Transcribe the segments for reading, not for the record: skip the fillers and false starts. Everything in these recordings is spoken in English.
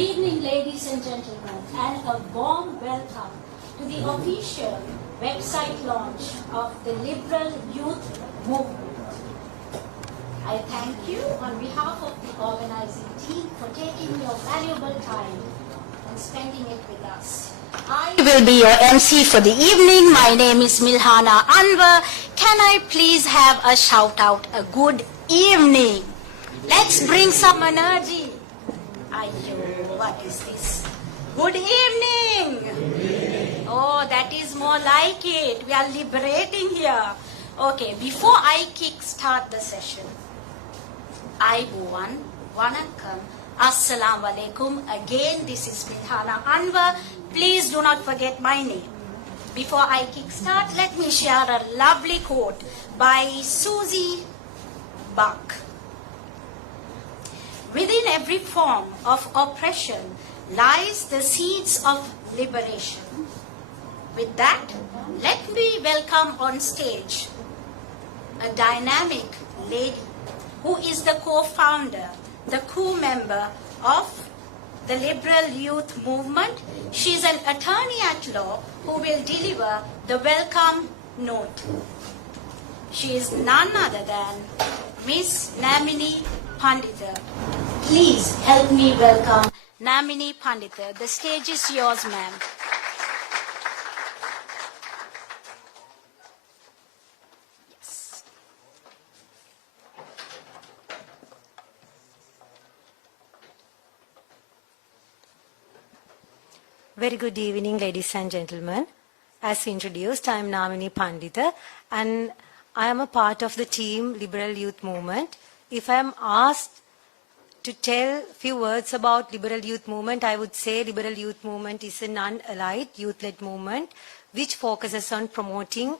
evening, ladies and gentlemen, and a warm welcome to the official website launch of the Liberal Youth Movement. I thank you on behalf of the organizing team for taking your valuable time and spending it with us. I will be your MC for the evening. My name is Milhana Anwar. Can I please have a shout out, a good evening? Let's bring some energy. Ayyo, what is this? Good evening. Oh, that is more like it. We are liberating here. Okay, before I kick-start the session, Ayubowan, Vanakkam, Assalamu alaikum. Again, this is Milhana Anwar. Please do not forget my name. Before I kick-start, let me share a lovely quote by Susie Buck. Within every form of oppression lies the seeds of liberation. With that, let me welcome on stage a dynamic lady who is the co-founder, the co-member of the Liberal Youth Movement. She is an attorney at law who will deliver the welcome note. She is none other than Miss Namini Pandita. Please help me welcome Namini Pandita. The stage is yours, ma'am. Yes. Very good evening, ladies and gentlemen. As introduced, I am Namini Pandita, and I am a part of the team Liberal Youth Movement. If I am asked to tell a few words about Liberal Youth Movement, I would say Liberal Youth Movement is a non-allied youth-led movement which focuses on promoting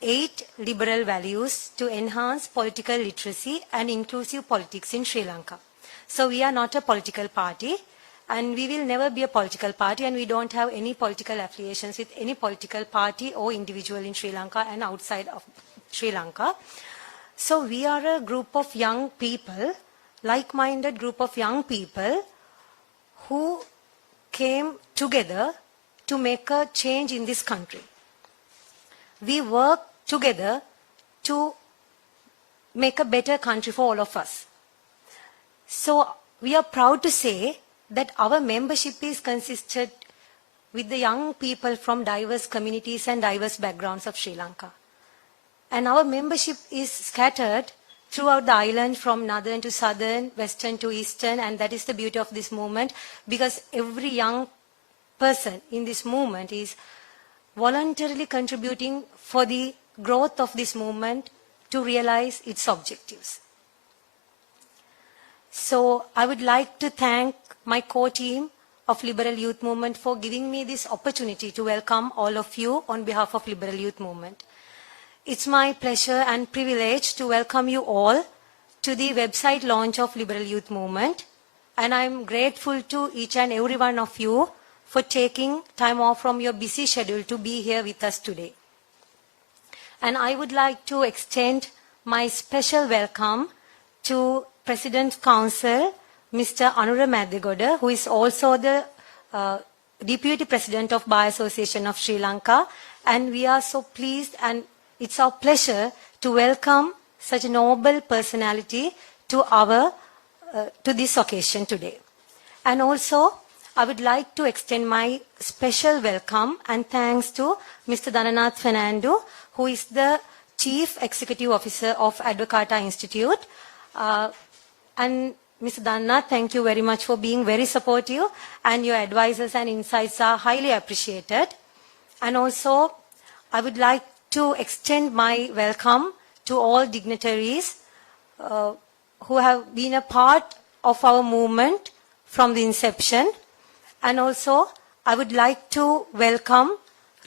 8 liberal values to enhance political literacy and inclusive politics in Sri Lanka. So we are not a political party, and we will never be a political party, and we don't have any political affiliations with any political party or individual in Sri Lanka and outside of Sri Lanka. So we are a group of young people, like-minded group of young people who came together to make a change in this country. We work together to make a better country for all of us. So we are proud to say that our membership is consisted with the young people from diverse communities and diverse backgrounds of Sri Lanka. And our membership is scattered throughout the island, from northern to southern, western to eastern, and that is the beauty of this movement, because every young person in this movement is voluntarily contributing for the growth of this movement to realize its objectives. So I would like to thank my core team of Liberal Youth Movement for giving me this opportunity to welcome all of you on behalf of Liberal Youth Movement. It's my pleasure and privilege to welcome you all to the website launch of Liberal Youth Movement, and I'm grateful to each and every one of you for taking time off from your busy schedule to be here with us today. And I would like to extend my special welcome to President Council, Mr. Anura Meddegoda, who is also the Deputy President of Bar Association of Sri Lanka, and we are so pleased and it's our pleasure to welcome such a noble personality to this occasion today. And also, I would like to extend my special welcome and thanks to Mr. Dananath Fernando, who is the Chief Executive Officer of Advocata Institute. And Mr. Dananath, thank you very much for being very supportive, and your advices and insights are highly appreciated. And also, I would like to extend my welcome to all dignitaries who have been a part of our movement from the inception. And also, I would like to welcome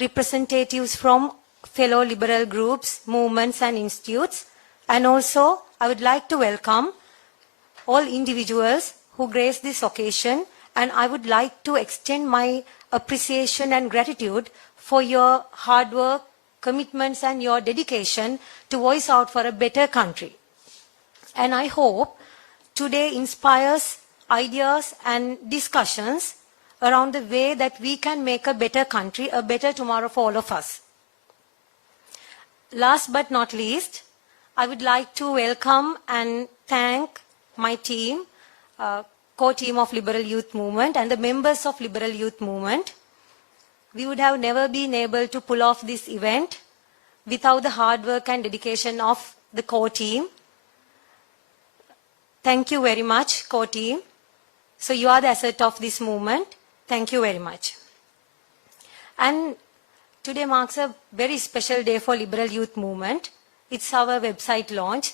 representatives from fellow liberal groups, movements, and institutes. And also, I would like to welcome all individuals who grace this occasion, and I would like to extend my appreciation and gratitude for your hard work, commitments, and your dedication to voice out for a better country. And I hope today inspires ideas and discussions around the way that we can make a better country, a better tomorrow for all of us. Last but not least, I would like to welcome and thank my team, core team of Liberal Youth Movement and the members of Liberal Youth Movement. We would have never been able to pull off this event without the hard work and dedication of the core team. Thank you very much, core team. So you are the asset of this movement. Thank you very much. And today marks a very special day for Liberal Youth Movement. It's our website launch.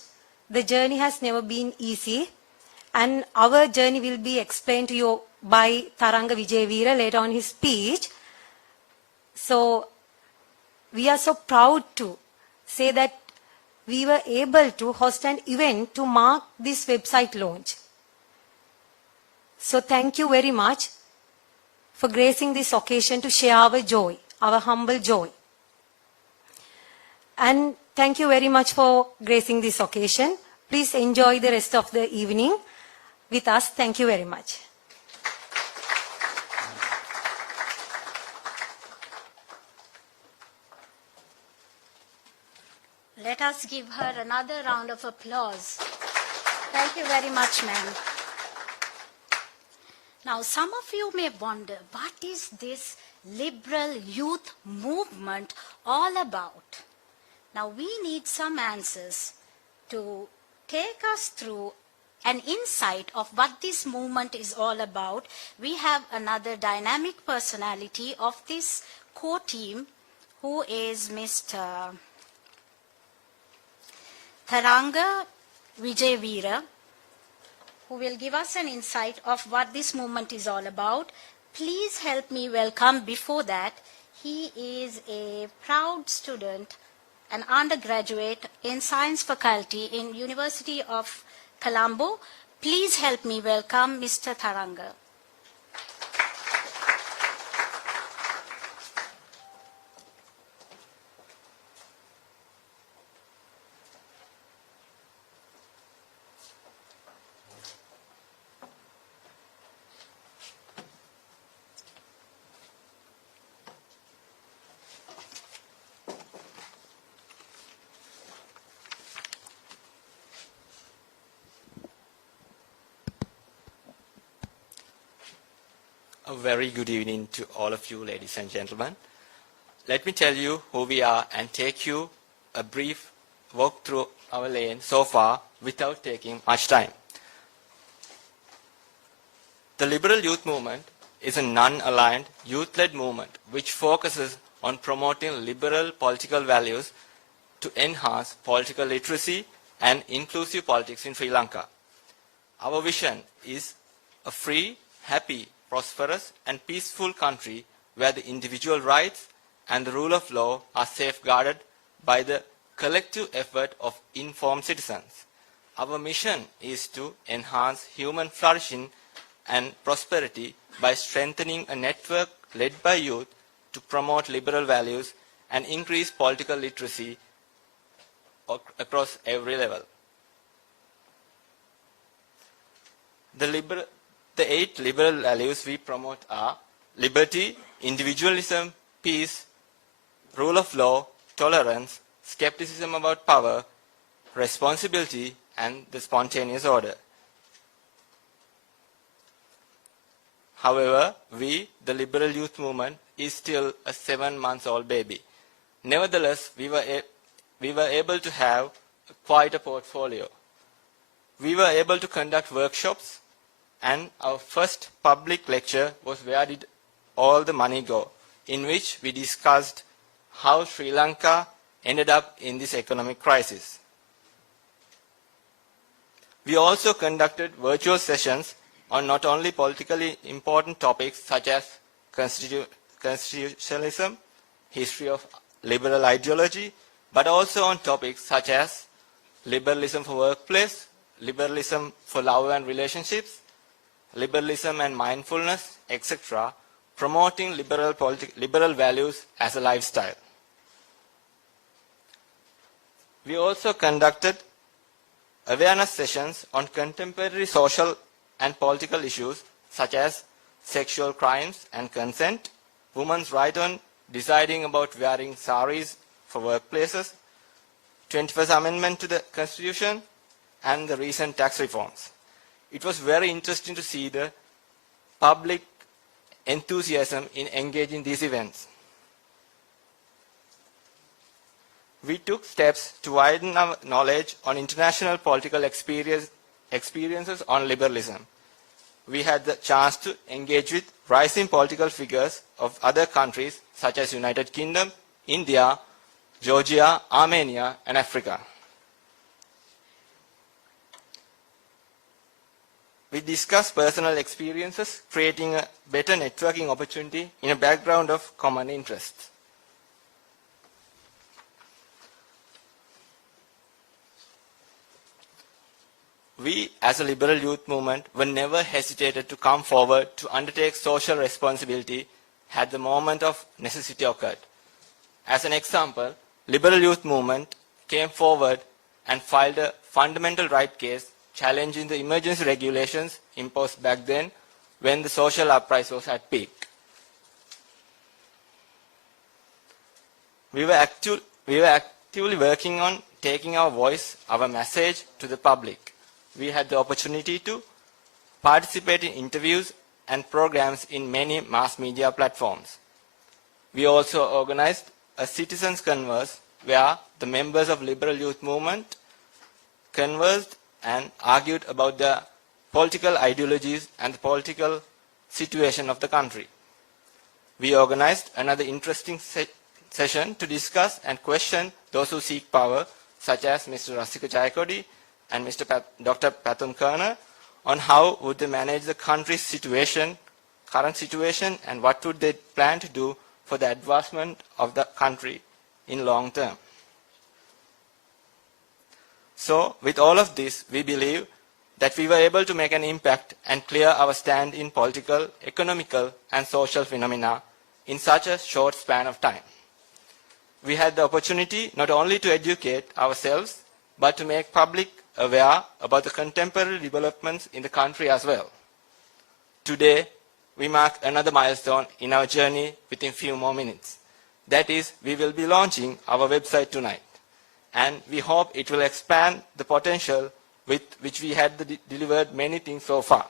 The journey has never been easy, and our journey will be explained to you by Tharanga Vijayveera later on his speech. So we are so proud to say that we were able to host an event to mark this website launch. So thank you very much for gracing this occasion to share our joy, our humble joy. And thank you very much for gracing this occasion. Please enjoy the rest of the evening with us. Thank you very much. Let us give her another round of applause. Thank you very much, ma'am. Now, some of you may wonder, what is this liberal youth movement all about? Now, we need some answers to take us through an insight of what this movement is all about. We have another dynamic personality of this core team, who is Mr. Tharanga Vijayveera, who will give us an insight of what this movement is all about. Please help me welcome, before that, he is a proud student, an undergraduate in science faculty in University of Colombo. Please help me welcome Mr. Tharanga. A very good evening to all of you, ladies and gentlemen. Let me tell you who we are and take you a brief walk through our lane so far without taking much time. The Liberal Youth Movement is a non-aligned, youth-led movement which focuses on promoting liberal political values to enhance political literacy and inclusive politics in Sri Lanka. Our vision is a free, happy, prosperous and peaceful country where the individual rights and the rule of law are safeguarded by the collective effort of informed citizens. Our mission is to enhance human flourishing and prosperity by strengthening a network led by youth to promote liberal values and increase political literacy across every level. The 8 liberal values we promote are liberty, individualism, peace, rule of law, tolerance, skepticism about power, responsibility, and the spontaneous order. However, we, the Liberal Youth Movement, is still a 7-month-old baby. Nevertheless, we were able to have quite a portfolio. We were able to conduct workshops, and our first public lecture was Where Did All the Money Go?, in which we discussed how Sri Lanka ended up in this economic crisis. We also conducted virtual sessions on not only politically important topics such as constitutionalism, history of liberal ideology, but also on topics such as liberalism for workplace, liberalism for love and relationships, liberalism and mindfulness, etc., promoting liberal values as a lifestyle. We also conducted awareness sessions on contemporary social and political issues such as sexual crimes and consent, women's right on deciding about wearing saris for workplaces, 21st Amendment to the Constitution, and the recent tax reforms. It was very interesting to see the public enthusiasm in engaging these events. We took steps to widen our knowledge on international political experiences on liberalism. We had the chance to engage with rising political figures of other countries such as United Kingdom, India, Georgia, Armenia, and Africa. We discussed personal experiences, creating a better networking opportunity in a background of common interests. We, as a liberal youth movement, were never hesitated to come forward to undertake social responsibility had the moment of necessity occurred. As an example, liberal youth movement came forward and filed a fundamental right case challenging the emergency regulations imposed back then when the social uprising was at peak. We were actively working on taking our voice, our message to the public. We had the opportunity to participate in interviews and programs in many mass media platforms. We also organized a citizens' converse where the members of liberal youth movement conversed and argued about the political ideologies and the political situation of the country. We organized another interesting session to discuss and question those who seek power, such as Mr. Rasika Jayakodi and Dr. Pathum Kerner, on how would they manage the country's situation, current situation, and what would they plan to do for the advancement of the country in long term. So, with all of this, we believe that we were able to make an impact and clear our stand in political, economical, and social phenomena in such a short span of time. We had the opportunity not only to educate ourselves, but to make public aware about the contemporary developments in the country as well. Today, we mark another milestone in our journey within few more minutes. That is, we will be launching our website tonight. And we hope it will expand the potential with which we had delivered many things so far.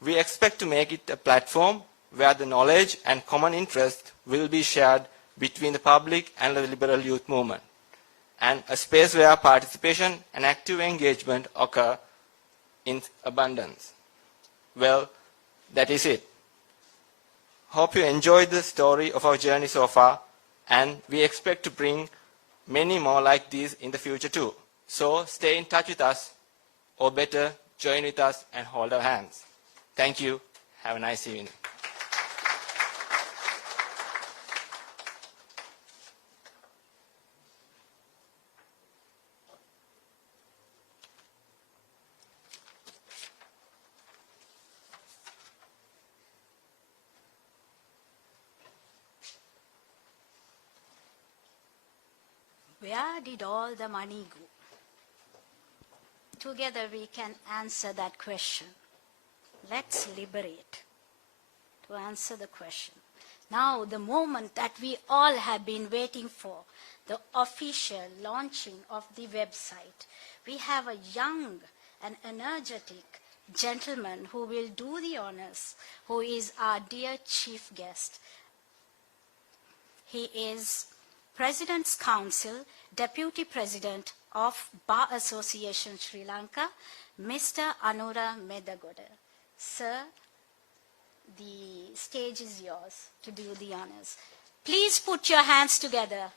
We expect to make it a platform where the knowledge and common interest will be shared between the public and the liberal youth movement, and a space where participation and active engagement occur in abundance. Well, that is it. Hope you enjoyed the story of our journey so far, and we expect to bring many more like these in the future too. So stay in touch with us, or better, join with us and hold our hands. Thank you. Have a nice evening. Where did all the money go? Together we can answer that question. Let's liberate to answer the question. Now the moment that we all have been waiting for, the official launching of the website. We have a young and energetic gentleman who will do the honors, who is our dear chief guest. He is President's Council, Deputy President of Bar Association Sri Lanka, Mr. Anura Meddegoda. Sir, the stage is yours to do the honors. Please put your hands together.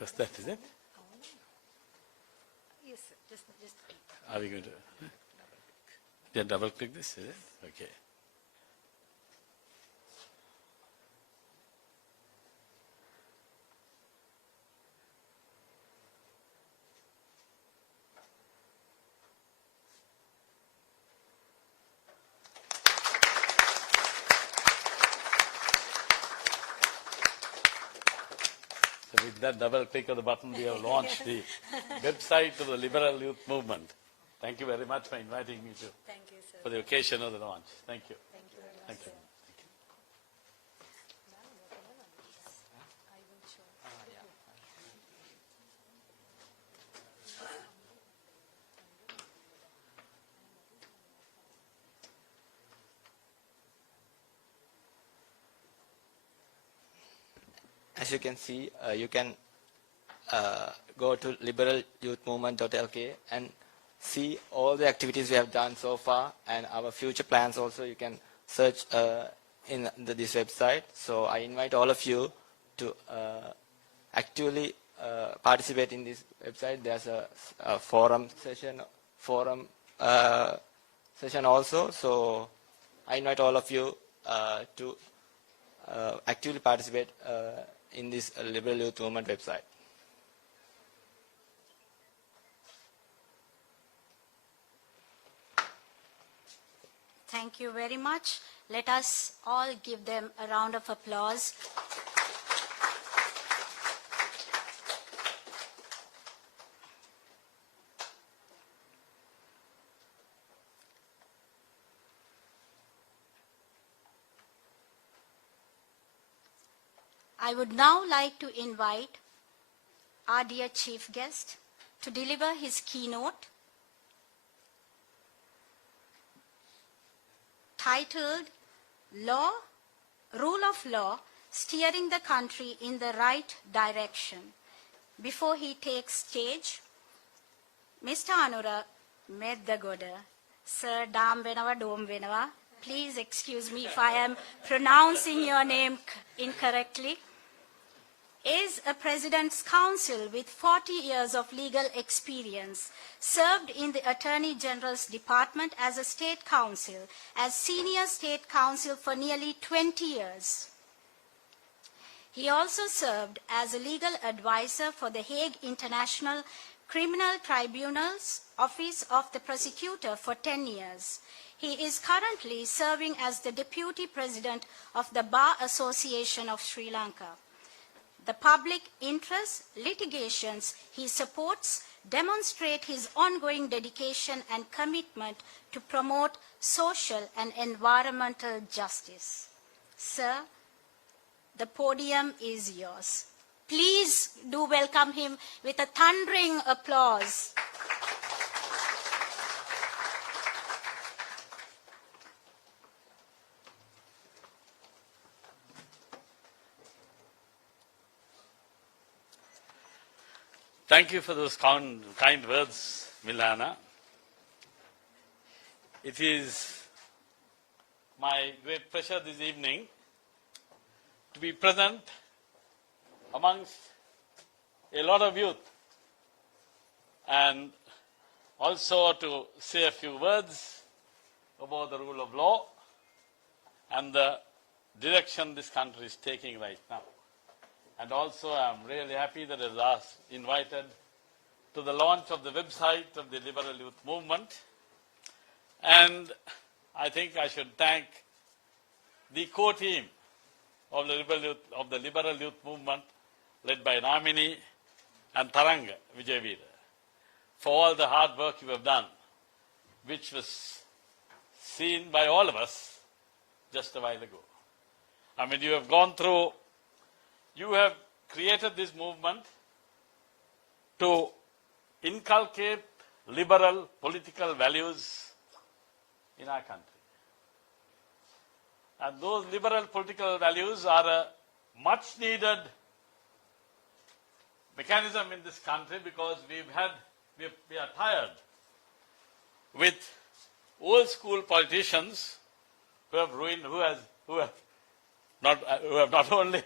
Press that, is it? Yes, sir. Just Are we going to double click this, is it? Okay. So with that double click of the button, we have launched the website of the Liberal Youth Movement. Thank you very much for inviting me to thank you, sir. for the occasion of the launch. Thank you. Thank you very much. Thank you. I will show. As you can see, you can go to liberalyouthmovement.lk and see all the activities we have done so far and our future plans also. You can search in this website. So I invite all of you to actively participate in this website. There's a forum session also. So I invite all of you to actively participate in this Liberal Youth Movement website. Thank you very much. Let us all give them a round of applause. I would now like to invite our dear chief guest to deliver his keynote titled Rule of Law, Steering the Country in the Right Direction. Before he takes stage, Mr. Anura Meddegoda, Sir Dam Venawa Dom Venawa, please excuse me if I am pronouncing your name incorrectly, is a President's Counsel with 40 years of legal experience, served in the Attorney General's Department as a State Counsel, as Senior State Counsel for nearly 20 years. He also served as a legal advisor for the Hague International Criminal Tribunal's Office of the Prosecutor for 10 years. He is currently serving as the Deputy President of the Bar Association of Sri Lanka. The public interest litigations he supports demonstrate his ongoing dedication and commitment to promote social and environmental justice. Sir, the podium is yours. Please do welcome him with a thundering applause. Thank you for those kind words, Milana. It is my great pleasure this evening to be present amongst a lot of youth and also to say a few words about the rule of law and the direction this country is taking right now. And also I am really happy that I was invited to the launch of the website of the Liberal Youth Movement. And I think I should thank the core team of the Liberal Youth Movement, led by Ramini and Taranga Vijayveer, for all the hard work you have done, which was seen by all of us just a while ago. I mean, you have created this movement to inculcate liberal political values in our country. And those liberal political values are a much needed mechanism in this country, because we are tired with old school politicians who have not only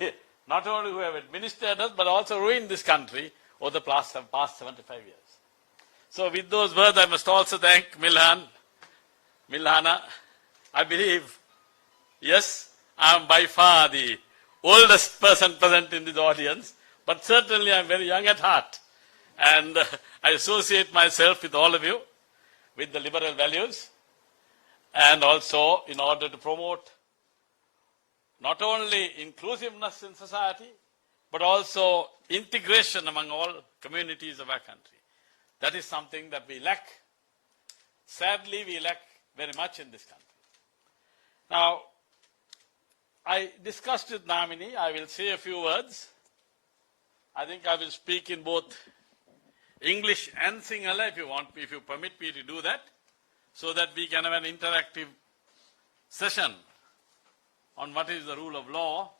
not only who have administered us, but also ruined this country over the past 75 years. So with those words, I must also thank Milhana. I believe, yes, I am by far the oldest person present in this audience, but certainly I am very young at heart. And I associate myself with all of you, with the liberal values, and also in order to promote not only inclusiveness in society, but also integration among all communities of our country. That is something that we lack. Sadly, we lack very much in this country. Now, I discussed with Namini. I will say a few words. I think I will speak in both English and Sinhala if you permit me to do that, so that we can have an interactive session on what is the rule of law,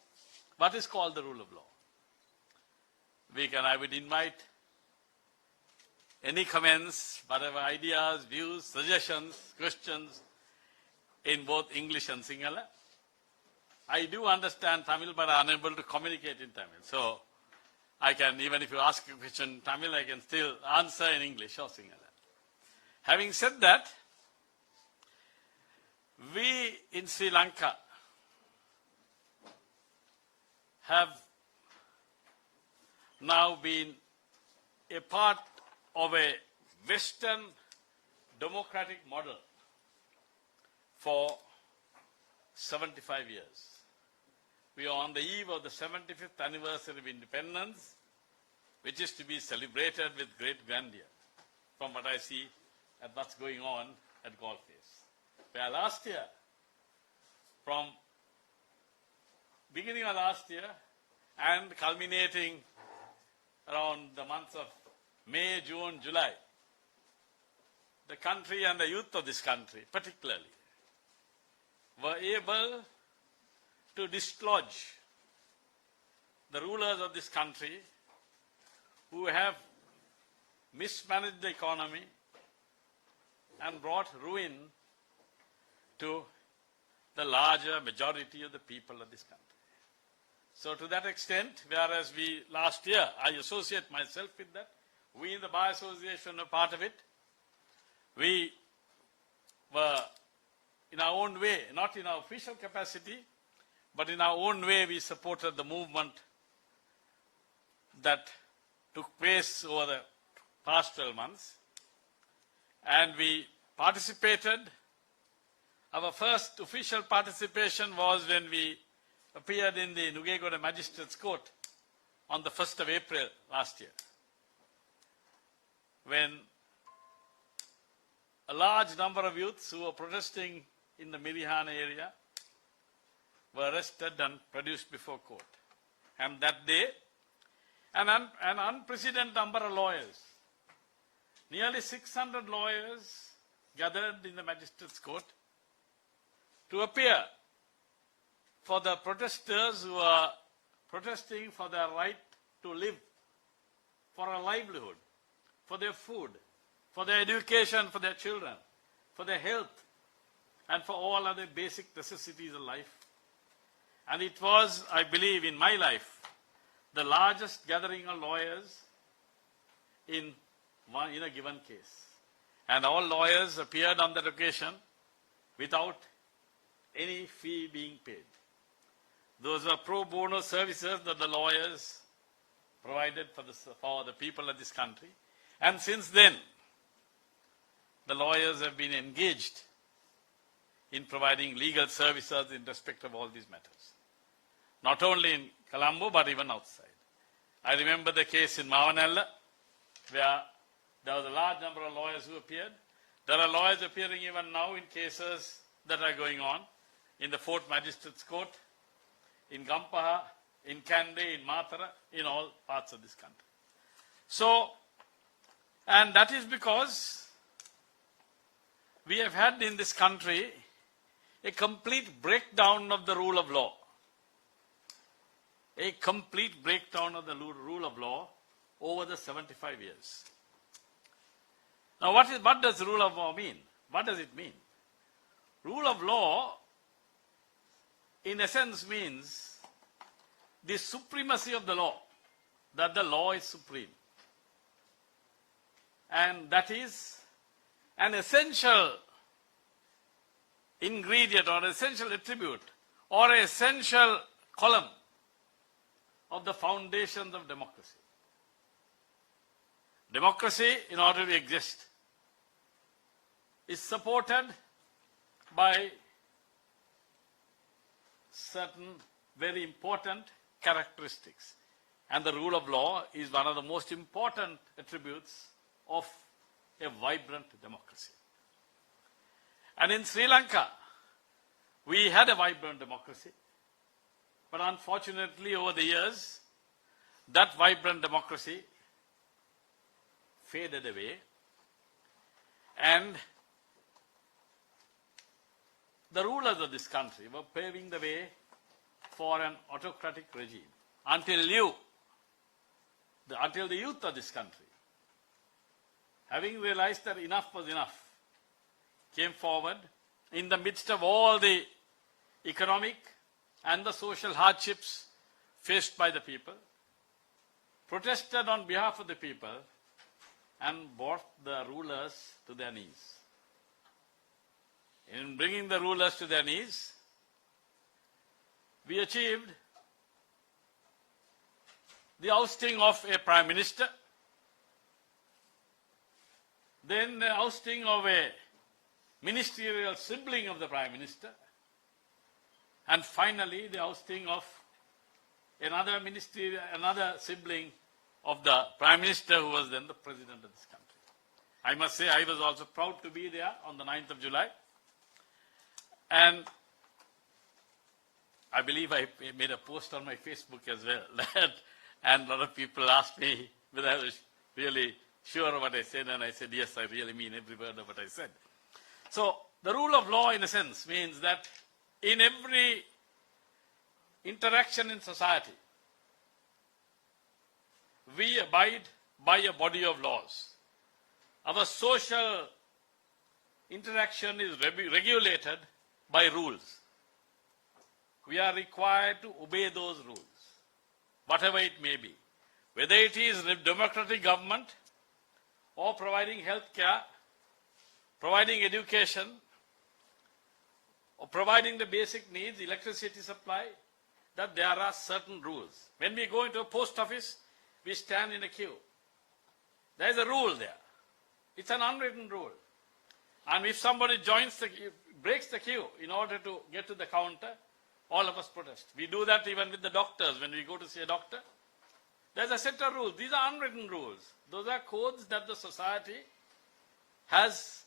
what is called the rule of law. I would invite any comments, whatever ideas, views, suggestions, questions in both English and Sinhala. I do understand Tamil, but I am unable to communicate in Tamil. So I can, even if you ask a question in Tamil, I can still answer in English or Sinhala. Having said that, we in Sri Lanka have now been a part of a Western democratic model for 75 years. We are on the eve of the 75th anniversary of independence, which is to be celebrated with great grandeur, from what I see and what's going on at Golf Face. Where last year, from beginning of last year and culminating around the months of May, June, July, the country and the youth of this country particularly were able to dislodge the rulers of this country who have mismanaged the economy and brought ruin to the larger majority of the people of this country. So to that extent, whereas we last year, I associate myself with that, we in the Bar Association are part of it. We were in our own way, not in our official capacity, but in our own way we supported the movement that took place over the past 12 months. And we participated. Our first official participation was when we appeared in the Meddegoda Magistrates Court on the 1st of April last year, when a large number of youths who were protesting in the Mirihana area were arrested and produced before court. And that day, an unprecedented number of lawyers, nearly 600 lawyers gathered in the Magistrates Court to appear for the protesters who are protesting for their right to live, for a livelihood, for their food, for their education, for their children, for their health, and for all other basic necessities of life. And it was, I believe, in my life, the largest gathering of lawyers in a given case. And all lawyers appeared on that occasion without any fee being paid. Those were pro bono services that the lawyers provided for the people of this country. And since then, the lawyers have been engaged in providing legal services in respect of all these matters. Not only in Colombo, but even outside. I remember the case in Mavanella, where there was a large number of lawyers who appeared. There are lawyers appearing even now in cases that are going on in the 4th Magistrates Court, in Gampaha, in Kandy, in Matara, in all parts of this country. So, and that is because we have had in this country a complete breakdown of the rule of law. A complete breakdown of the rule of law over the 75 years. Now what does rule of law mean? What does it mean? Rule of law, in essence, means the supremacy of the law, that the law is supreme. And that is an essential ingredient or essential attribute or essential column of the foundations of democracy. Democracy, in order to exist, is supported by certain very important characteristics. And the rule of law is one of the most important attributes of a vibrant democracy. And in Sri Lanka, we had a vibrant democracy. But unfortunately, over the years, that vibrant democracy faded away. And the rulers of this country were paving the way for an autocratic regime until the youth of this country, having realized that enough was enough, came forward in the midst of all the economic and the social hardships faced by the people, protested on behalf of the people, and brought the rulers to their knees. In bringing the rulers to their knees, we achieved the ousting of a prime minister, then the ousting of a ministerial sibling of the prime minister, and finally the ousting of another sibling of the prime minister who was then the president of this country. I must say I was also proud to be there on the 9th of July. And I believe I made a post on my Facebook as well. And a lot of people asked me whether I was really sure of what I said. And I said, yes, I really mean every word of what I said. So the rule of law, in a sense, means that in every interaction in society, we abide by a body of laws. Our social interaction is regulated by rules. We are required to obey those rules, whatever it may be. Whether it is democratic government or providing health care, providing education, or providing the basic needs, electricity supply, that there are certain rules. When we go into a post office, we stand in a queue. There is a rule there. It's an unwritten rule. And if somebody breaks the queue in order to get to the counter, all of us protest. We do that even with the doctors. When we go to see a doctor, there's a set of rules. These are unwritten rules. Those are codes that the society has,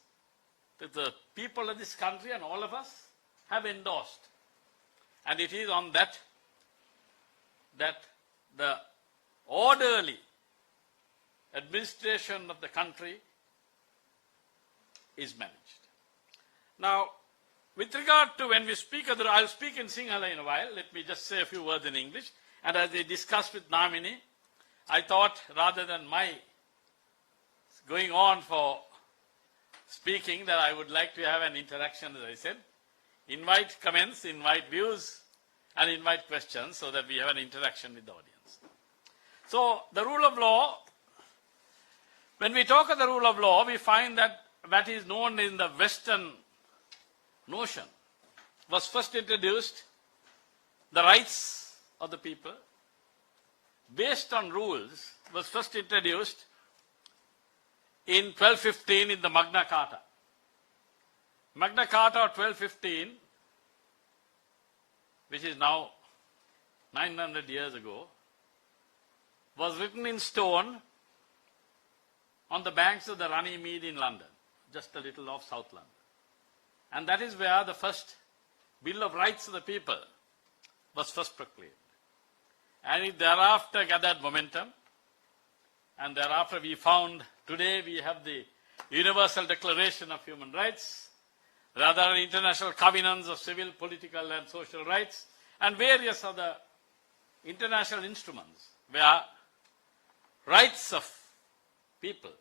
that the people of this country and all of us have endorsed. And it is on that the orderly administration of the country is managed. Now, with regard to when we speak, I'll speak in Sinhala in a while. Let me just say a few words in English. And as I discussed with Namini, I thought rather than my going on for speaking, that I would like to have an interaction, as I said. Invite comments, invite views, and invite questions so that we have an interaction with the audience. So, the rule of law, when we talk of the rule of law, we find that what is known in the Western notion was first introduced, the rights of the people, based on rules, was first introduced in 1215 in the Magna Carta. Magna Carta of 1215, which is now 900 years ago, was written in stone on the banks of the Rani Mead in London, just a little off South London. And that is where the first Bill of Rights of the People was first proclaimed. And it thereafter gathered momentum. And thereafter we found, today we have the Universal Declaration of Human Rights, rather international covenants of civil, political and social rights, and various other international instruments where rights of people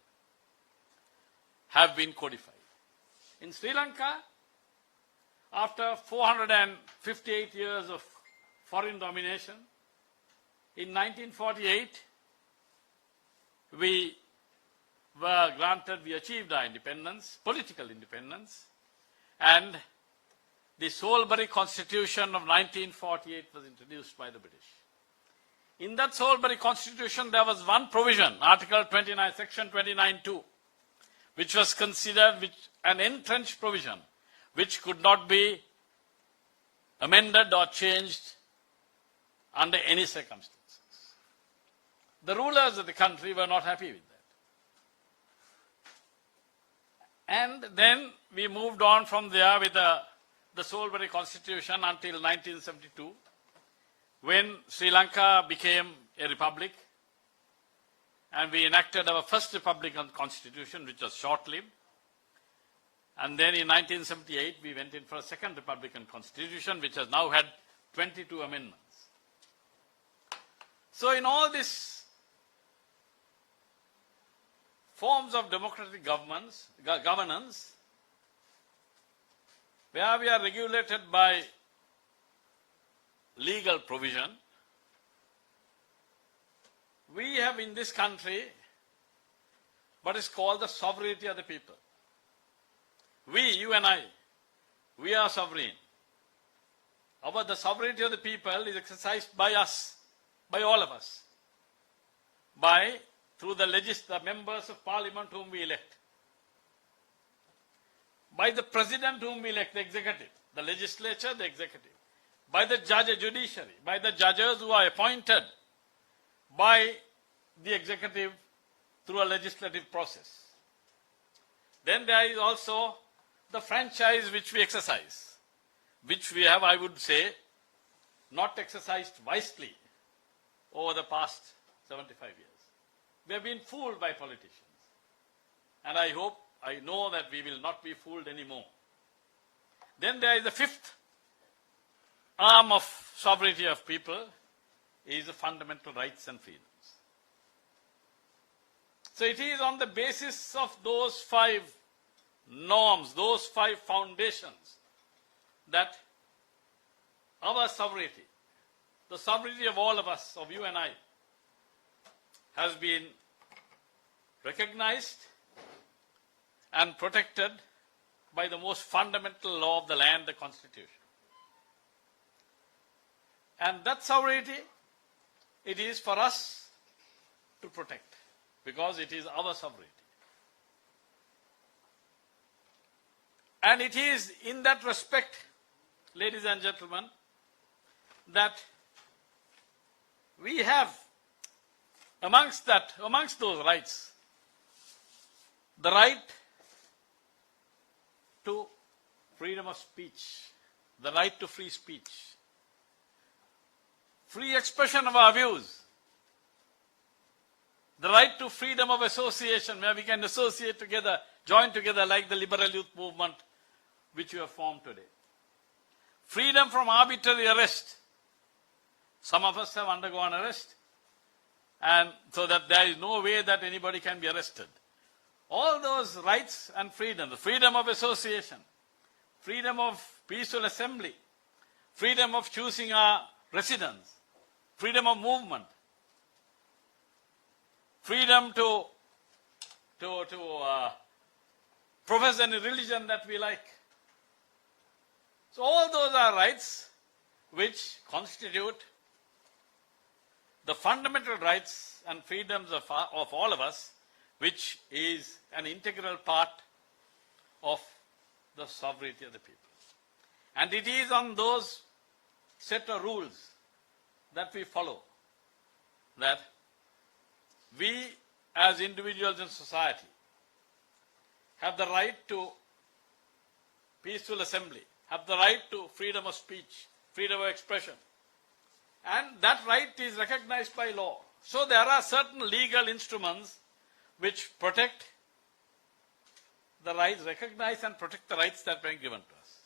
have been codified. In Sri Lanka, after 458 years of foreign domination, In 1948, we achieved our independence, political independence, and the Salisbury Constitution of 1948 was introduced by the British. In that Salisbury Constitution, there was one provision, Article 29, Section 29(2), which was considered an entrenched provision, which could not be amended or changed under any circumstances. The rulers of the country were not happy with that. And then we moved on from there with the Salisbury Constitution until 1972, when Sri Lanka became a republic, and we enacted our first Republican Constitution, which was short-lived. And then in 1978, we went in for a second Republican Constitution, which has now had 22 amendments. So in all these forms of democratic governance, where we are regulated by legal provision, we have in this country what is called the sovereignty of the people. We, you and I, we are sovereign. The sovereignty of the people is exercised by us, by all of us, through the members of parliament whom we elect, by the president whom we elect, the executive, the legislature, the executive, by the judiciary, by the judges who are appointed by the executive through a legislative process. Then there is also the franchise which we exercise, which we have, I would say, not exercised wisely over the past 75 years. We have been fooled by politicians. And I know that we will not be fooled anymore. Then there is the fifth arm of sovereignty of people, is the fundamental rights and freedoms. So it is on the basis of those 5 norms, those 5 foundations, that our sovereignty, the sovereignty of all of us, of you and I, has been recognized and protected by the most fundamental law of the land, the Constitution. And that sovereignty, it is for us to protect, because it is our sovereignty. And it is in that respect, ladies and gentlemen, that we have amongst those rights, the right to freedom of speech, the right to free speech, free expression of our views, the right to freedom of association, where we can associate together, join together like the liberal youth movement which you have formed today. Freedom from arbitrary arrest. Some of us have undergone arrest, and so that there is no way that anybody can be arrested. All those rights and freedom, the freedom of association, freedom of peaceful assembly, freedom of choosing our residence, freedom of movement, freedom to profess any religion that we like. So all those are rights which constitute the fundamental rights and freedoms of all of us, which is an integral part of the sovereignty of the people. And it is on those set of rules that we follow that we as individuals in society have the right to peaceful assembly, have the right to freedom of speech, freedom of expression. And that right is recognized by law. So there are certain legal instruments which protect the rights, recognize and protect the rights that were given to us.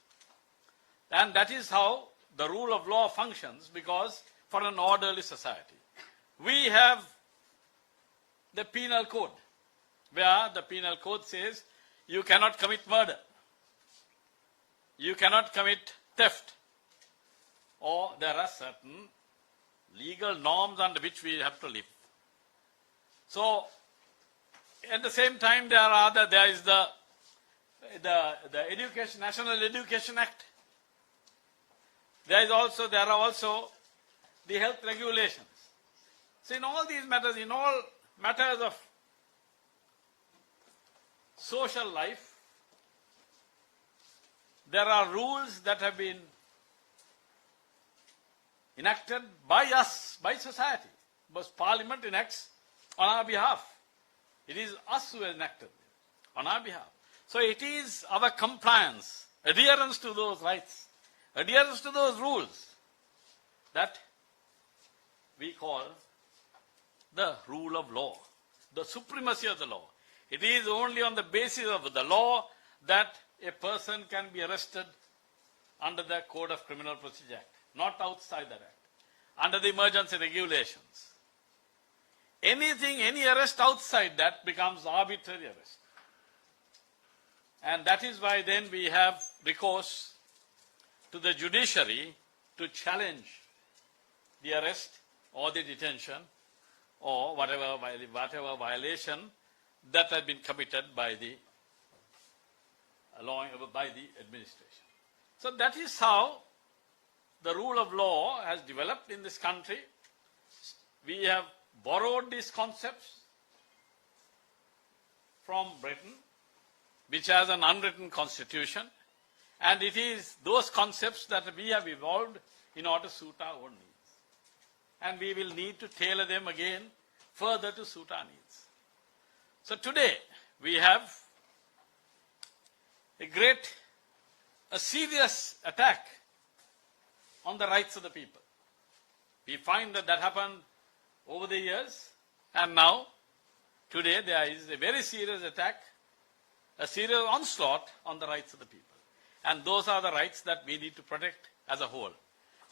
And that is how the rule of law functions, because for an orderly society, we have the penal code, where the penal code says you cannot commit murder, you cannot commit theft, or there are certain legal norms under which we have to live. So, at the same time, there is the National Education Act. There are also the health regulations. So in all these matters, in all matters of social life, there are rules that have been enacted by us, by society. Because Parliament enacts on our behalf. It is us who enacted it on our behalf. So it is our compliance, adherence to those rights, adherence to those rules that we call the rule of law, the supremacy of the law. It is only on the basis of the law that a person can be arrested under the Code of Criminal Procedure Act, not outside that act, under the emergency regulations. Any arrest outside that becomes arbitrary arrest. And that is why then we have recourse to the judiciary to challenge the arrest or the detention or whatever violation that has been committed by the administration. So that is how the rule of law has developed in this country. We have borrowed these concepts from Britain, which has an unwritten constitution, and it is those concepts that we have evolved in order to suit our own needs. And we will need to tailor them again further to suit our needs. So today we have a serious attack on the rights of the people. We find that happened over the years, and now, today, there is a very serious attack, a serious onslaught on the rights of the people. And those are the rights that we need to protect as a whole.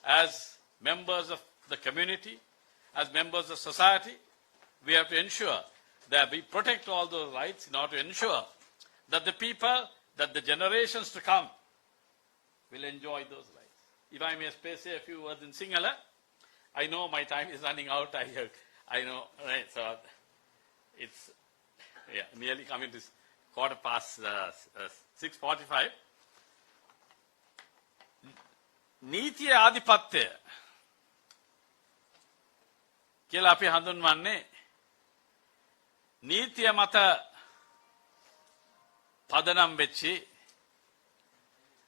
As members of the community, as members of society, we have to ensure that we protect all those rights in order to ensure that the people, that the generations to come will enjoy those rights. If I may say a few words in Sinhala, I know my time is running out. I know, right? So it's nearly coming to 6:45. නීතිය ආධිපත්‍යය කියලා අපි හඳුන්වන්නේ නීතිය මත පදනම් වෙච්චි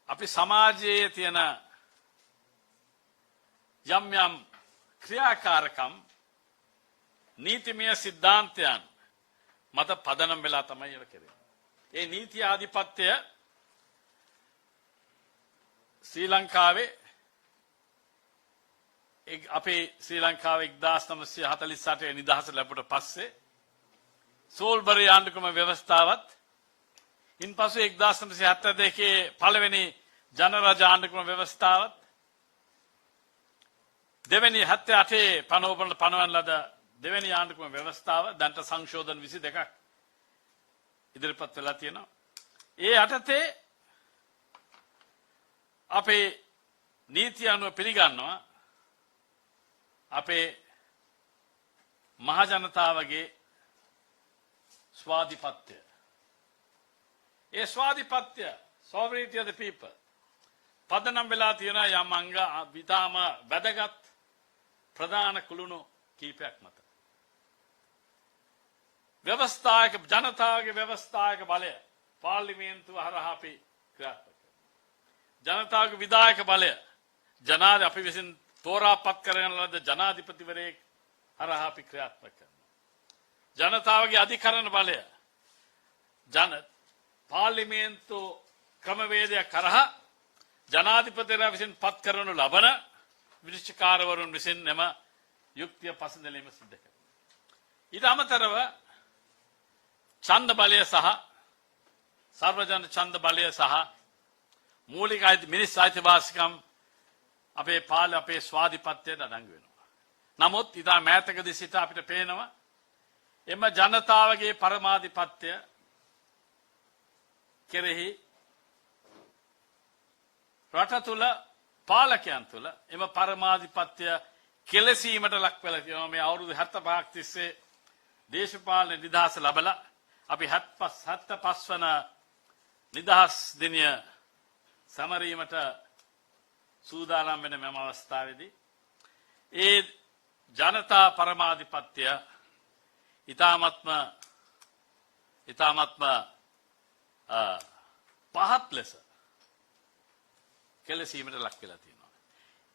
අපි සමාජයේ තියෙන යම් ක්‍රියාකාරකම් නීතිමය සිද්ධාන්තයන් මත පදනම් වෙලා තමයි ඒක කෙරෙන්නේ. ඒ නීති ආධිපත්‍යය ශ්‍රී ලංකාවේ අපේ ශ්‍රී ලංකාවේ 1948 නිදහස ලැබුවට පස්සේ සෝල්බරි ආණ්ඩුක්‍රම ව්‍යවස්ථාවත් ඉන්පසු 1972 පළවෙනි ජනරජ ආණ්ඩුක්‍රම ව්‍යවස්ථාවත් දෙවෙනි 78 පනවන ලද දෙවෙනි ආණ්ඩුක්‍රම ව්‍යවස්ථාව දැන්ට සංශෝධන 22ක් ඉදිරිපත් වෙලා තියෙනවා. ඒ යටතේ අපේ නීතිය අනුව පිළිගන්නවා අපේ මහජනතාවගේ ස්වාධිපත්‍ය. ඒ ස්වාධිපත්‍ය, sovereignty of the people, පදනම් වෙලා තියෙනවා යම් අංග විතාම වැදගත් ප්‍රධාන කුළුණු කීපයක් මත. ව්‍යවස්ථායක ජනතාවගේ ව්‍යවස්ථායක බලය පාර්ලිමේන්තුව හරහා අපි ක්‍රියාත්මක කරනවා. ජනතාවගේ විධායක බලය අපි විසින් තෝරාපත් කරන ලද ජනාධිපතිවරයෙක් හරහා අපි ක්‍රියාත්මක කරනවා. ජනතාවගේ අධිකරණ බලය පාර්ලිමේන්තු ක්‍රමවේදයක් කරහා ජනාධිපතිවරයා විසින් පත් කරනු ලබන විනිශ්චයකාරවරුන් විසින් එම යුක්තිය පසඳලීම සිද්ධ කරනවා. ඊට අමතරව ඡන්ද බලය සහ සර්වජන ඡන්ද බලය සහ මූලික මිනිස් අයිතිවාසිකම් අපේ ස්වාධිපත්‍යයට අඩංගු වෙනවා. නමුත් ඉතා මෑතකදී සිට අපිට පේනවා එම ජනතාවගේ පරමාධිපත්‍ය කෙරෙහි රට තුළ පාලකයන් තුළ එම පරමාධිපත්‍ය කෙලසීමට ලක් වෙලා තියෙනවා. මේ අවුරුදු 75ක් තිස්සේ දේශපාලන නිදහස ලැබලා අපි 75 වන නිදහස් දිනය සමරීමට සූදානම් වෙන මෙම අවස්ථාවේදී ඒ ජනතා පරමාධිපත්‍ය ඊ타මත්ම පහත් ලෙස කෙලසීමට ලක් වෙලා තියෙනවා.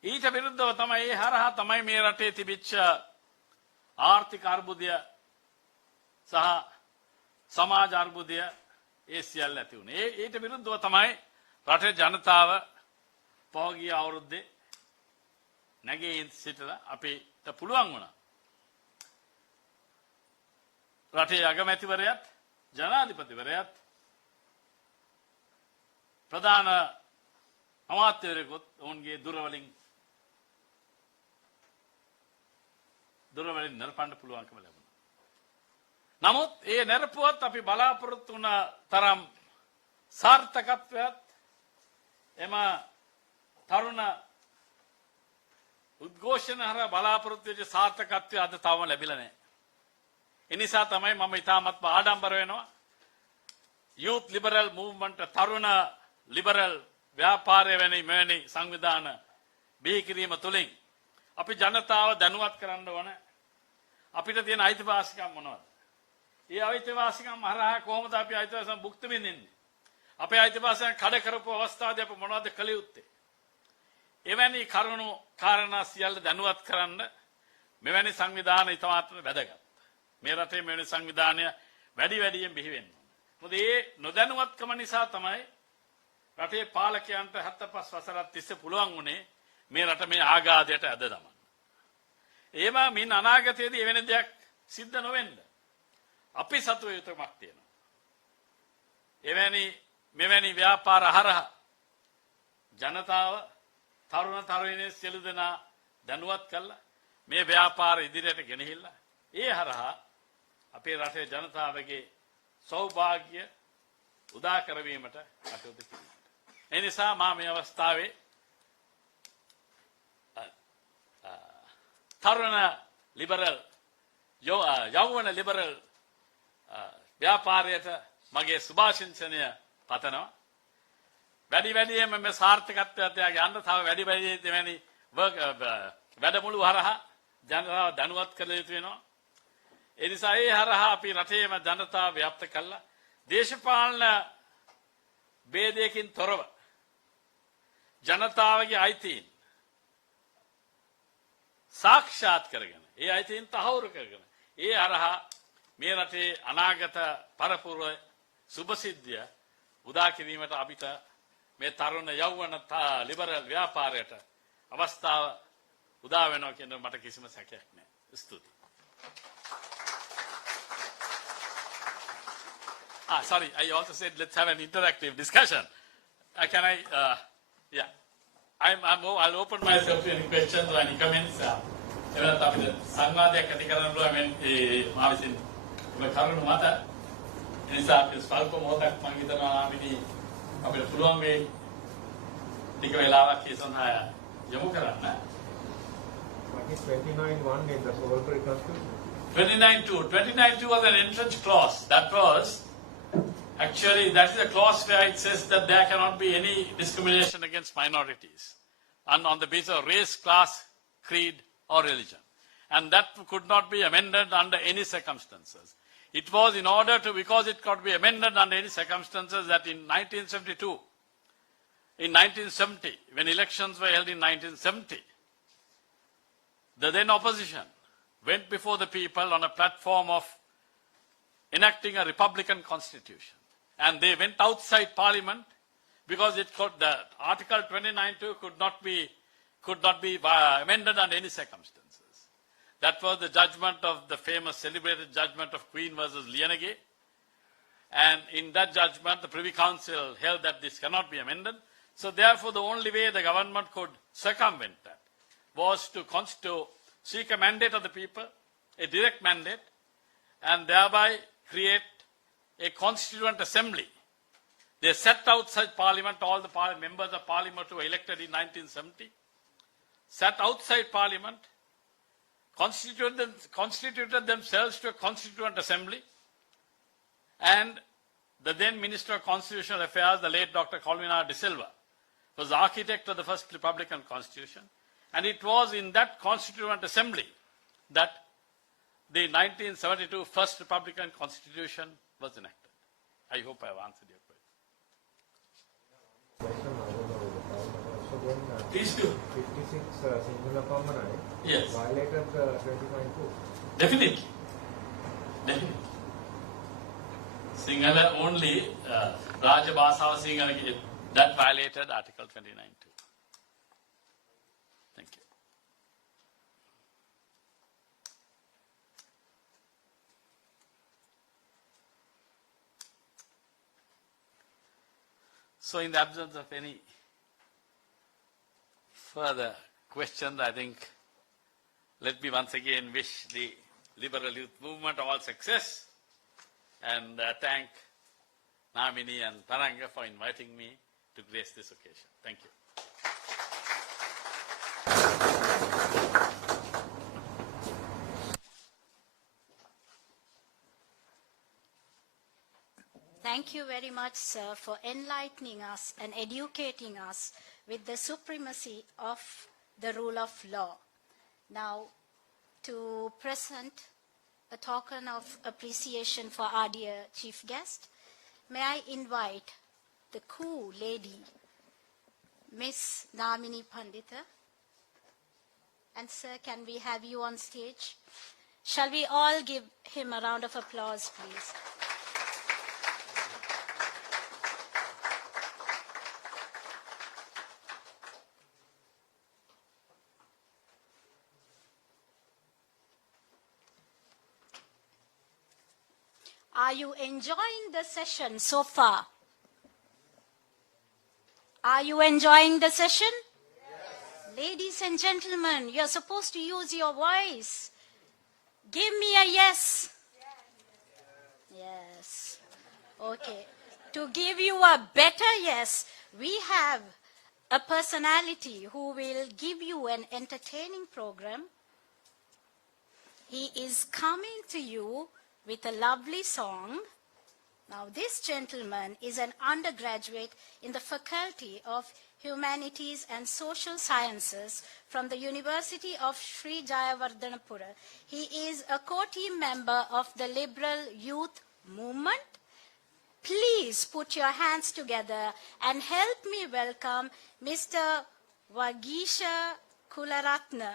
ඊට විරුද්ධව තමයි ඒ හරහා තමයි මේ රටේ තිබිච්ච ආර්ථික අර්බුදය සහ සමාජ අර්බුදය ඒ සියල්ල ඇති වුණේ. ඊට විරුද්ධව තමයි රටේ ජනතාව පහුගිය අවුරුද්දේ නැගී සිටලා අපිට පුළුවන් වුණා රටේ අගමැතිවරයාත් ජනාධිපතිවරයාත් ප්‍රධාන අමාත්‍යවරයෙකුත් ඔවුන්ගේ දුරවලින් නරපන්න පුළුවන්කම ලැබුණා. නමුත් ඒ නරපුවත් අපි බලාපොරොත්තු වුණ තරම් සාර්ථකත්වයක් එම තරුණ උද්ඝෝෂණ හරහා බලාපොරොත්තු වෙච්ච සාර්ථකත්වය අද තවම ලැබිලා නැහැ. ඒ නිසා තමයි මම ඉතාමත් ආඩම්බර වෙනවා youth liberal movement තරුණ liberal ව්‍යාපාරය වැනි සංවිධාන බිහි කිරීම තුළින් අපි ජනතාව දැනුවත් කරන්න ඕන අපිට තියෙන අයිතිවාසිකම් මොනවද? ඒ අයිතිවාසිකම් හරහා කොහොමද අපි අයිතිවාසිකම් භුක්ති විඳින්නේ? අපේ අයිතිවාසිකම් කඩ කරපු අවස්ථාවේදී අපි මොනවද කළ යුත්තේ? එවැනි කරුණු කාරණා සියල්ල දැනුවත් කරන්න මෙවැනි සංවිධාන ඉතාමත් වැදගත්. මේ රටේ මෙවැනි සංවිධානය වැඩි වැඩියෙන් බිහි වෙන්න ඕන. මොකද ඒ නොදැනුවත්කම නිසා තමයි රටේ පාලකයන්ට 75 වසරක් තිස්සේ පුළුවන් වුණේ මේ රට මේ ආගාධයට ඇද දමන්න. ඒවා මින් අනාගතයේදී එවැනි දෙයක් සිද්ධ නොවෙන්න අපි සතු යුතුකමක් තියෙනවා. මෙවැනි ව්‍යාපාර හරහා ජනතාව තරුණ තරුණියන් සියලු දෙනා දැනුවත් කළා මේ ව්‍යාපාර ඉදිරියට ගෙනහිල්ලා ඒ හරහා අපේ රටේ ජනතාවගේ සෞභාග්‍ය උදා කරවීමට කටයුතු කිරීමට. ඒ නිසා මා මේ අවස්ථාවේ තරුණ ලිබරල් යෞවන ලිබරල් ව්‍යාපාරයට මගේ සුභාශිංසනය පතනවා. වැඩියෙන්ම මේ සාර්ථකත්වයට යන්න තව වැඩියෙන් දෙවැනි වැඩමුළු හරහා ජනතාව දැනුවත් කළ යුතු වෙනවා. ඒ නිසා ඒ හරහා අපි රටේම ජනතාව ව්‍යාප්ත කළා දේශපාලන ભેදයකින් තොරව ජනතාවගේ අයිතීන් සාක්ෂාත් කරගෙන ඒ අයිතීන් තහවුරු කරගෙන ඒ හරහා මේ රටේ අනාගත පරපුර සුභසිද්ධිය උදා කිරීමට අපිට මේ තරුණ යෞවන ලිබරල් ව්‍යාපාරයට අවස්ථාව උදා වෙනවා කියන මට කිසිම සැකයක් නැහැ. ස්තුතියි. Sorry, I also said let's have an interactive discussion. I'll open myself to any questions or any comments. එවනත් අපිට සංවාදයක් ඇති කරන්න පුළුවන් මා විසින් මේ කරුණු මත නිසා අපි ස්වල්ප මොහොතක් මම හිතනවා අපිට පුළුවන් මේ ටික වෙලාවක් ඒ සඳහා යොමු කරන්න. What is 29.1 in the Soulful Constitution? 29.2 was an entrance clause. That was actually that is a clause where it says that there cannot be any discrimination against minorities and on the basis of race, class, creed or religion. And that could not be amended under any circumstances. It was in order to, because it could be amended under any circumstances, that in 1970, when elections were held in 1970, the then opposition went before the people on a platform of enacting a republican constitution. And they went outside parliament because the article 29.2 could not be amended under any circumstances. That was the judgment of the famous celebrated judgment of Queen versus Lienage. And in that judgment, the Privy Council held that this cannot be amended. So therefore, the only way the government could circumvent that was to seek a mandate of the people, a direct mandate, and thereby create a constituent assembly. They set outside parliament, all the members of parliament who were elected in 1970, sat outside parliament constituted themselves to a constituent assembly, and the then Minister of Constitutional Affairs, the late Dr. Colmenar de Silva, was the architect of the first Republican Constitution, and it was in that Constituent Assembly that the 1972 first Republican Constitution was enacted. I hope I have answered your question. So then, Please do. 56 singular common eye Yes. violated 29(2). Definitely. Definitely. Sinhala only, Rajabhasa Sinhala, that violated Article 29(2). Thank you. So in the absence of any further questions, I think let me once again wish the Liberal Youth Movement all success and thank Namini and Paranga for inviting me to grace this occasion. Thank you. Thank you very much, sir, for enlightening us and educating us with the supremacy of the rule of law. Now, to present a token of appreciation for our dear chief guest, may I invite the cool lady, Miss Namini Pandita. And sir, can we have you on stage? Shall we all give him a round of applause, please? Are you enjoying the session so far? Are you enjoying the session? Yes. Ladies and gentlemen, you're supposed to use your voice. Give me a yes. Yes. Okay. To give you a better yes, we have a personality who will give you an entertaining program. He is coming to you with a lovely song. Now, this gentleman is an undergraduate in the Faculty of Humanities and Social Sciences from the University of Sri Jayawardhanapura. He is a co-team member of the Liberal Youth Movement. Please put your hands together and help me welcome Mr. Vagisha Kularatna.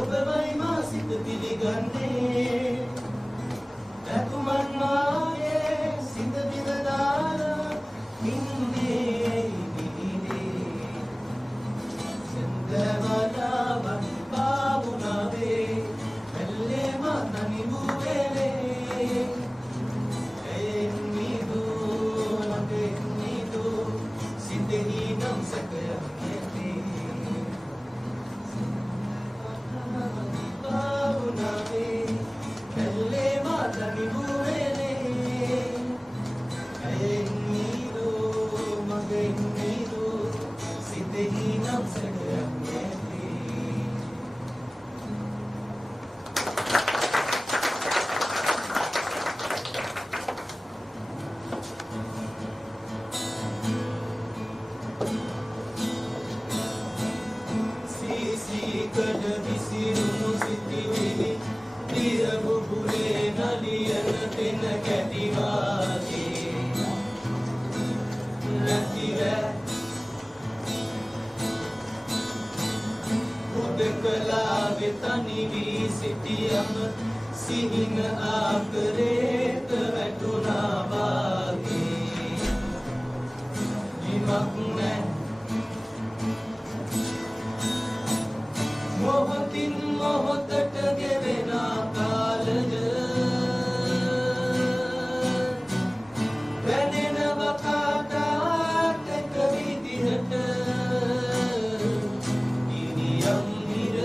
ඔබවයි මා සිත පිළිගන්නේ ඇතුමන් මාගේ සිත විඳදාලා ඉන්නේ ඉන්නේ සෙන්දවලාවන් බාබුනාවේ මෙල්ලේ මා නනිබුවේනේ එන්නිදු මගේ නිදු සිතෙහි නම් සැකයක් නැති බාබුනාවේ මෙල්ලේ මා නනිබුවේනේ එන්නිදු මගේ නිදු සිතෙහි නම් සැකයක් නැති සිකඩ විසිරුණු සිටිවිලි ප්‍රිය බුබුලේ නලියන තෙන කැටිවාගේ නැතිව උදකලා වෙතනි වී සිටියම සිහින ආකරේත වැටුණා වාගේ නිමක් නැ මොහොතින් මොහොතට ගෙවෙන කාලය වැනෙනව කාටත් එක විදිහට ඉනියම් හිර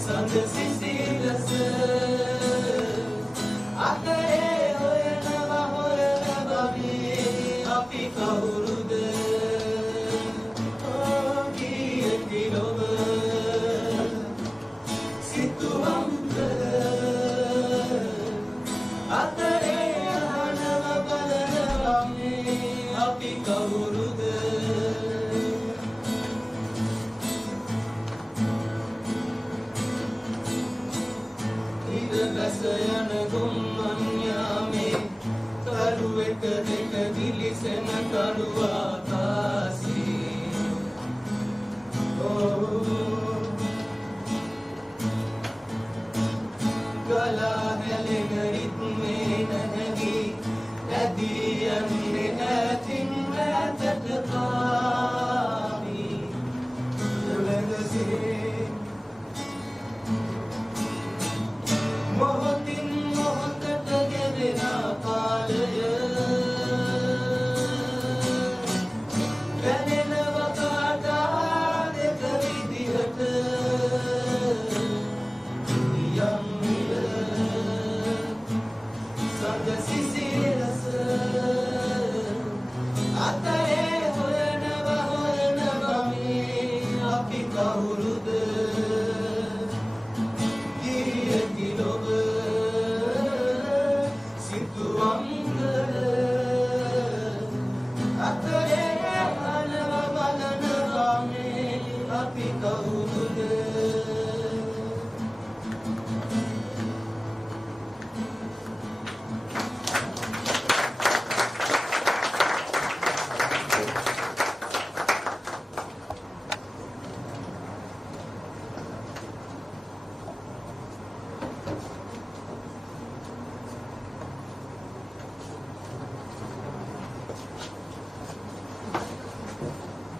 සඳ සිසිලස අතරේ හොයනව හොයනවගේ අපි කවුරුද යන ගොම්මන් යාමේ කරු එක දෙක දිලිසෙන කරු ආකාශී ගලා හැලෙන රිද්මේ නැගී ඇදී යන්නේ ඈතින් ඈතට පාවි උලඟසේ මොහොතින් මොහොතට ගෙවෙන කාලය වැනෙනව කාටා දෙක විදිහට යම් මිල සඳ සිසිලස අතරේ හොයනව මේ අපි කවුරුද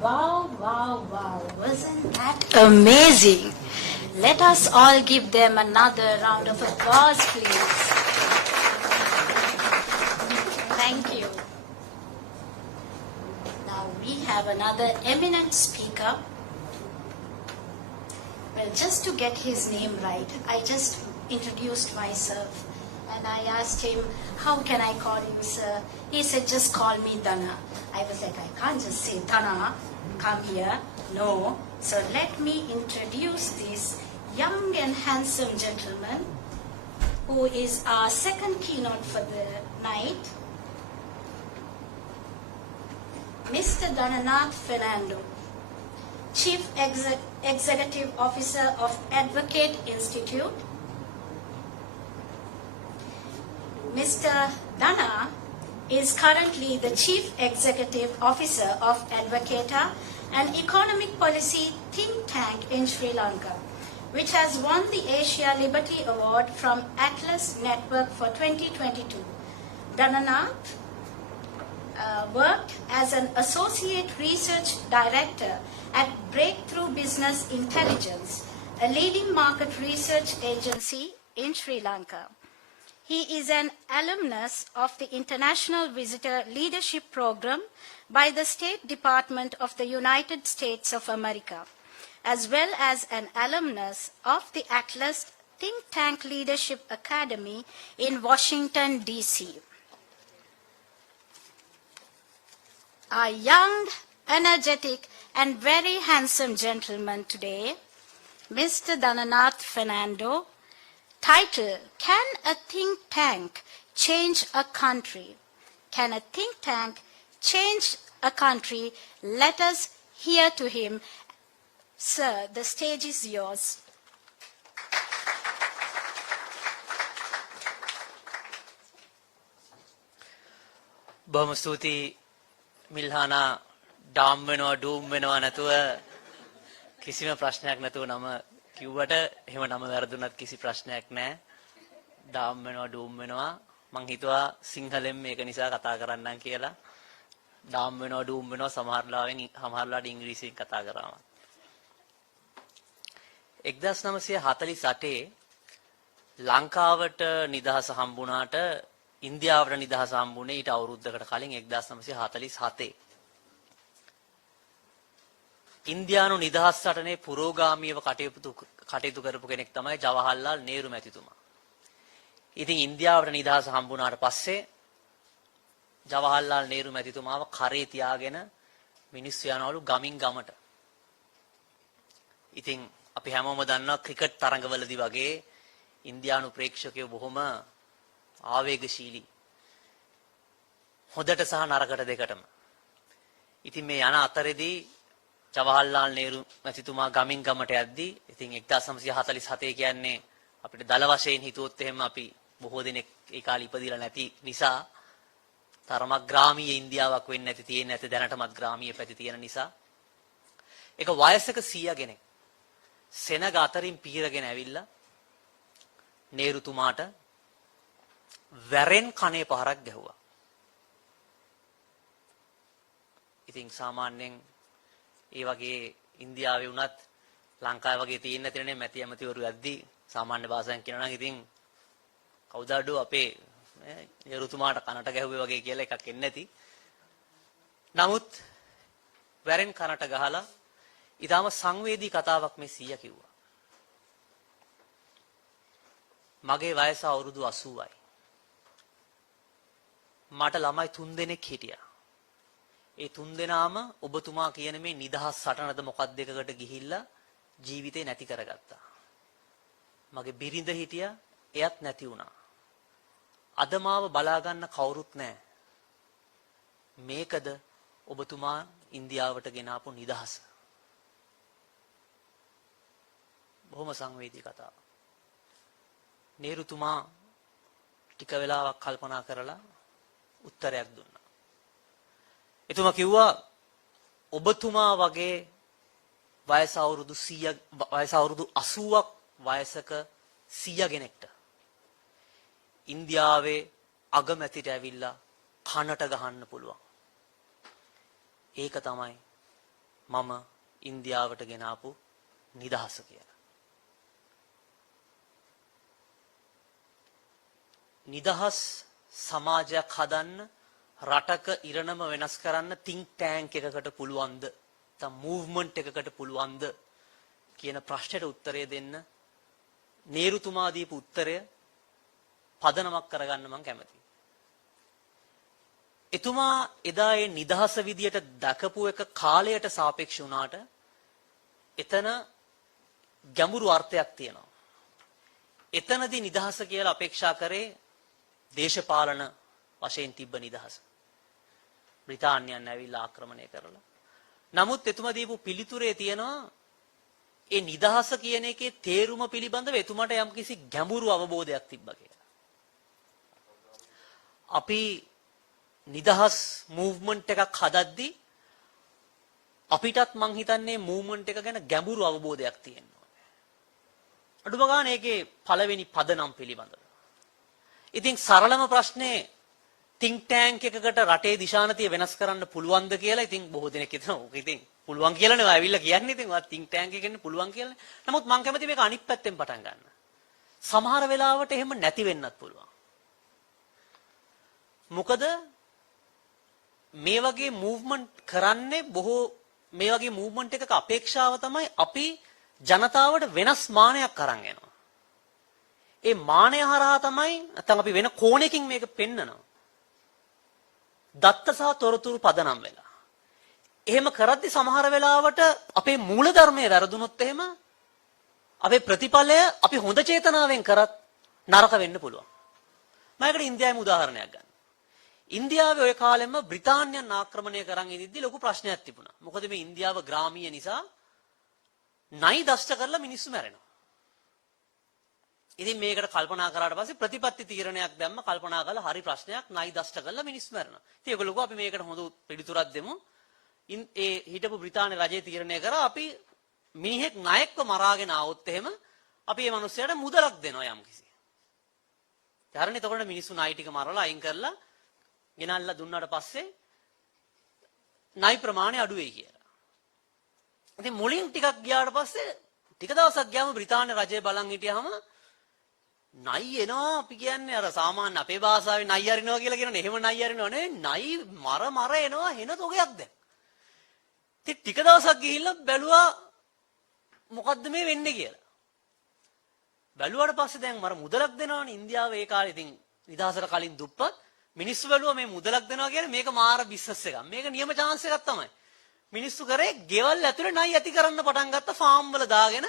Wow, wow, wow. Wasn't that amazing? Let us all give them another round of applause, please. Thank you. Now we have another eminent speaker. Well, just to get his name right, I just introduced myself and I asked him, how can I call you, sir? He said, just call me Dana. I was like, I can't just say Dana, come here. No. So let me introduce this young and handsome gentleman who is our second keynote for the night, Mr. Dananath Fernando, Chief Executive Officer of Advocata Institute. Mr. Dana is currently the Chief Executive Officer of Advocata an economic policy think tank in Sri Lanka, which has won the Asia Liberty Award from Atlas Network for 2022. Dananath worked as an associate research director at Breakthrough Business Intelligence, a leading market research agency in Sri Lanka. He is an alumnus of the International Visitor Leadership Program by the State Department of the United States of America, as well as an alumnus of the Atlas Think Tank Leadership Academy in Washington, D.C. Our young, energetic, and very handsome gentleman today, Mr. Dananath Fernando, title, Can a Think Tank Change a Country? Can a think tank change a country? Let us hear to him. Sir, the stage is yours. බොහොම ස්තුතියි මිල්හානා ඩාම් වෙනවා ඩූම් වෙනවා නැතුව කිසිම ප්‍රශ්නයක් නැතුව නම කිව්වට එහෙම නම වැරදුනත් කිසි ප්‍රශ්නයක් නැහැ. ඩාම් වෙනවා ඩූම් වෙනවා මං හිතුවා සිංහලෙන් මේක නිසා කතා කරන්නම් කියලා. ඩාම් වෙනවා ඩූම් වෙනවා සමහරලාට ඉංග්‍රීසියෙන් කතා කරාම. 1948 ලංකාවට නිදහස හම්බුණාට ඉන්දියාවට නිදහස හම්බුනේ ඊට අවුරුද්දකට කලින් 1947. ඉන්දියානු නිදහස් රටනේ පුරෝගාමීව කටයුතු කරපු කෙනෙක් තමයි ජවහර්ලාල් නේරු මැතිතුමා. ඉතින් ඉන්දියාවට නිදහස හම්බුණාට පස්සේ ජවහර්ලාල් නේරු මැතිතුමාව කරේ තියාගෙන මිනිස්සු යනවලු ගමින් ගමට. ඉතින් අපි හැමෝම දන්නවා ක්‍රිකට් තරඟවලදී වගේ ඉන්දියානු ප්‍රේක්ෂකයෝ බොහොම ආවේගශීලී. හොඳට සහ නරකට දෙකටම. ඉතින් මේ යන අතරේදී ජවහර්ලාල් නේරු මැතිතුමා ගමින් ගමට යද්දී ඉතින් 1947 කියන්නේ අපිට දල වශයෙන් හිතුවොත් එහෙම අපි බොහෝ දෙනෙක් ඒ කාලේ ඉපදිලා නැති නිසා තරමක් ග්‍රාමීය ඉන්දියාවක් වෙන්නේ නැති තියෙන්නේ නැති දැනටමත් ග්‍රාමීය පැති තියෙන නිසා ඒක වයසක 100 කෙනෙක් සෙනග අතරින් පීරගෙන ඇවිල්ලා නේරුතුමාට වැරෙන් කනේ පහරක් ගැහුවා. ඉතින් සාමාන්‍යයෙන් ඒ වගේ ඉන්දියාවේ වුණත් ලංකාවේ වගේ තියෙන නැතිනේ මැති ඇමතිවරු යද්දී සාමාන්‍ය භාෂාවෙන් කියනවා නම් ඉතින් කවුද අඩෝ අපේ නේරුතුමාට කනට ගැහුවේ වගේ කියලා එකක් එන්නේ නැති. නමුත් වැරෙන් කනට ගහලා ඊටාම සංවේදී කතාවක් මේ සීයා කිව්වා. මගේ වයස අවුරුදු 80යි. මට ළමයි 3 දෙනෙක් හිටියා. ඒ 3 දෙනාම ඔබතුමා කියන මේ නිදහස් සටනද මොකක්ද එකකට ගිහිල්ලා ජීවිතේ නැති කරගත්තා. මගේ බිරිඳ හිටියා, එයත් නැති වුණා. අද මාව බලා ගන්න කවුරුත් නැහැ. මේකද ඔබතුමා ඉන්දියාවට ගෙනාපු නිදහස. බොහොම සංවේදී කතාවක්. නේරුතුමා ටික වෙලාවක් කල්පනා කරලා උත්තරයක් දුන්නා. එතුමා කිව්වා ඔබතුමා වගේ වයස අවුරුදු 80ක් වයසක 100 කෙනෙක්ට ඉන්දියාවේ අගමැතිට ඇවිල්ලා කනට ගහන්න පුළුවන්. ඒක තමයි මම ඉන්දියාවට ගෙනාපු නිදහස කියලා. නිදහස් සමාජයක් හදන්න රටක ඉරණම වෙනස් කරන්න think tank එකකට පුළුවන්ද? නැත්නම් movement එකකට පුළුවන්ද කියන ප්‍රශ්නෙට උත්තරය දෙන්න නේරුතුමා දීපු උත්තරය පදනමක් කරගන්න මම කැමතියි. එතුමා එදා ඒ නිදහස විදියට දකපු එක කාලයට සාපේක්ෂ වුණාට එතන ගැඹුරු අර්ථයක් තියෙනවා. එතනදී නිදහස කියලා අපේක්ෂා කරේ දේශපාලන වශයෙන් තිබ්බ නිදහස. බ්‍රිතාන්‍යයන් ඇවිල්ලා ආක්‍රමණය කරලා. නමුත් එතුමා දීපු පිළිතුරේ තියෙනවා ඒ නිදහස කියන එකේ තේරුම පිළිබඳව එතුමාට යම්කිසි ගැඹුරු අවබෝධයක් තිබ්බා කියලා. අපි නිදහස් මූව්මන්ට් එකක් හදද්දී අපිටත් මං හිතන්නේ මූව්මන්ට් එක ගැන ගැඹුරු අවබෝධයක් තියෙනවා. අඩුම ගානේ ඒකේ පළවෙනි පදනම් පිළිබඳව. ඉතින් සරලම ප්‍රශ්නේ think tank එකකට රටේ දිශානතිය වෙනස් කරන්න පුළුවන්ද කියලා ඉතින් බොහෝ දෙනෙක් හිතනවා. ඕක ඉතින් පුළුවන් කියලා නේ ආවිල්ලා කියන්නේ. ඉතින් ඔය think tank එකෙන් පුළුවන් කියලා. නමුත් මං කැමති මේක අනිත් පැත්තෙන් පටන් ගන්න. සමහර වෙලාවට එහෙම නැති වෙන්නත් පුළුවන්. මොකද මේ වගේ මූව්මන්ට් කරන්නේ බොහෝ මේ වගේ මූව්මන්ට් එකක අපේක්ෂාව තමයි අපි ජනතාවට වෙනස් මානයක් අරන් යනවා. ඒ මානය හරහා තමයි නැත්නම් අපි වෙන කෝණයකින් මේක පෙන්නනවා. දත්ත සහ තොරතුරු පදනම් වෙලා. එහෙම කරද්දි සමහර වෙලාවට අපේ මූල ධර්මයේ වැරදුනොත් එහෙම අපේ ප්‍රතිඵලය අපි හොඳ චේතනාවෙන් කරත් නරක වෙන්න පුළුවන්. මම ඒකට ඉන්දියාවේ උදාහරණයක් ගන්න. ඉන්දියාවේ ওই කාලෙම බ්‍රිතාන්‍යයන් ආක්‍රමණය කරන් ඉදිද්දි ලොකු ප්‍රශ්නයක් තිබුණා. මොකද මේ ඉන්දියාව ග්‍රාමීය නිසා නයි දෂ්ට කරලා මිනිස්සු මැරෙනවා. ඉතින් මේකට කල්පනා කරාට පස්සේ ප්‍රතිපත්ති තීරණයක් දැම්ම කල්පනා කළා හරි ප්‍රශ්නයක් නයි දෂ්ට කරලා මිනිස්සු මැරෙනවා. ඉතින් ඒගොල්ලෝ අපි මේකට හොඳ පිළිතුරක් දෙමු. ඒ හිටපු බ්‍රිතාන්‍ය රජය තීරණය කරා අපි මිනිහෙක් ණයෙක්ව මරාගෙන ආවොත් එහෙම අපි මේ මිනිස්සයාට මුදලක් දෙනවා යම්කිසි. ඊට එතකොට මිනිස්සු ණයි ටික මරලා අයින් කරලා ගෙනල්ලා දුන්නාට පස්සේ ණයි ප්‍රමාණය අඩු වෙයි කියලා. ඉතින් මුලින් ටිකක් ගියාට පස්සේ ටික දවසක් ගියාම බ්‍රිතාන්‍ය රජය බලන් හිටියාම ණයි එනවා අපි කියන්නේ අර සාමාන්‍ය අපේ භාෂාවේ ණයි අරිනවා කියලා කියනනේ. එහෙම ණයි අරිනවා නෙවෙයි ණයි මර එනවා හෙන තොගයක් දැන්. ඉතින් ටික දවසක් ගිහිල්ලා බැලුවා මොකද්ද මේ වෙන්නේ කියලා. බැලුවාට පස්සේ දැන් මර මුදලක් දෙනවනේ ඉන්දියාවේ ඒ කාලේ ඉතින් නිදහසට කලින් දුප්පත් මිනිස්සු බැලුවා මේ මුදලක් දෙනවා කියන්නේ මේක මාර බිස්නස් එකක්. මේක නියම chance එකක් තමයි. මිනිස්සු කරේ ගෙවල් ඇතුලේ ණයි ඇති කරන්න පටන් ගත්ත ෆාම් වල දාගෙන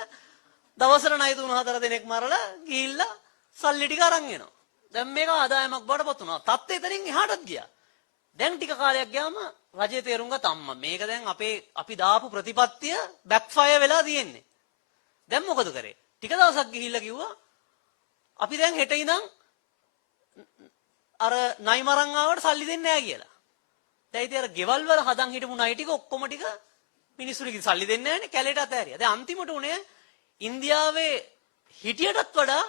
දවසට ණයි 3-4 දෙනෙක් මරලා ගිහිල්ලා සල්ලි ටික අරන් එනවා. දැන් මේක ආදායමක් බඩපත් වුණා. තත්ත්වය එතනින් එහාටත් ගියා. දැන් ටික කාලයක් ගියාම රජේ තේරුම් ගත්තා අම්මා මේක දැන් අපි දාපු ප්‍රතිපත්තිය බෑක්ෆයර් වෙලා තියෙන්නේ. දැන් මොකද කරේ? ටික දවසක් ගිහිල්ලා කිව්වා අපි දැන් හෙට ඉඳන් අර නයි මරන් ආවට සල්ලි දෙන්නේ නැහැ කියලා. දැන් ඉතින් අර ගෙවල් වල හදන් හිටපු නයි ටික ඔක්කොම ටික මිනිස්සුන්ට සල්ලි දෙන්නේ නැහැනේ කැලේට අතෑරියා. දැන් අන්තිමට උනේ ඉන්දියාවේ හිටියටත් වඩා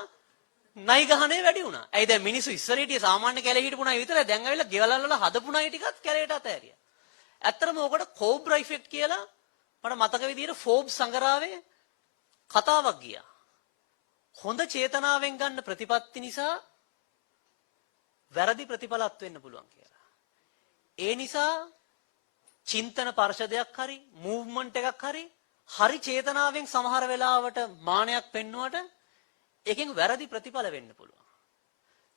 නයි ගහනේ වැඩි වුණා. ඇයි දැන් මිනිස්සු ඉස්සර හිටියේ සාමාන්‍ය කැලේ හිටපු නයි විතරයි. දැන් ඇවිල්ලා ගෙවල් වල හදපු නයි ටිකත් කැලේට අතෑරියා. ඇත්තටම ඕකට කෝබ්‍රා ඉෆෙක්ට් කියලා මට මතක විදියට ෆෝබ්ස් සංගරාවේ කතාවක් ගියා. හොඳ චේතනාවෙන් ගන්න ප්‍රතිපත්ති නිසා වැරදි ප්‍රතිඵලත් වෙන්න පුළුවන් කියලා. ඒ නිසා චින්තන පරිශදයක් හරි මූව්මන්ට් එකක් හරි චේතනාවෙන් සමහර වෙලාවට මානයක් පෙන්නුවට එකෙන් වැරදි ප්‍රතිඵල වෙන්න පුළුවන්.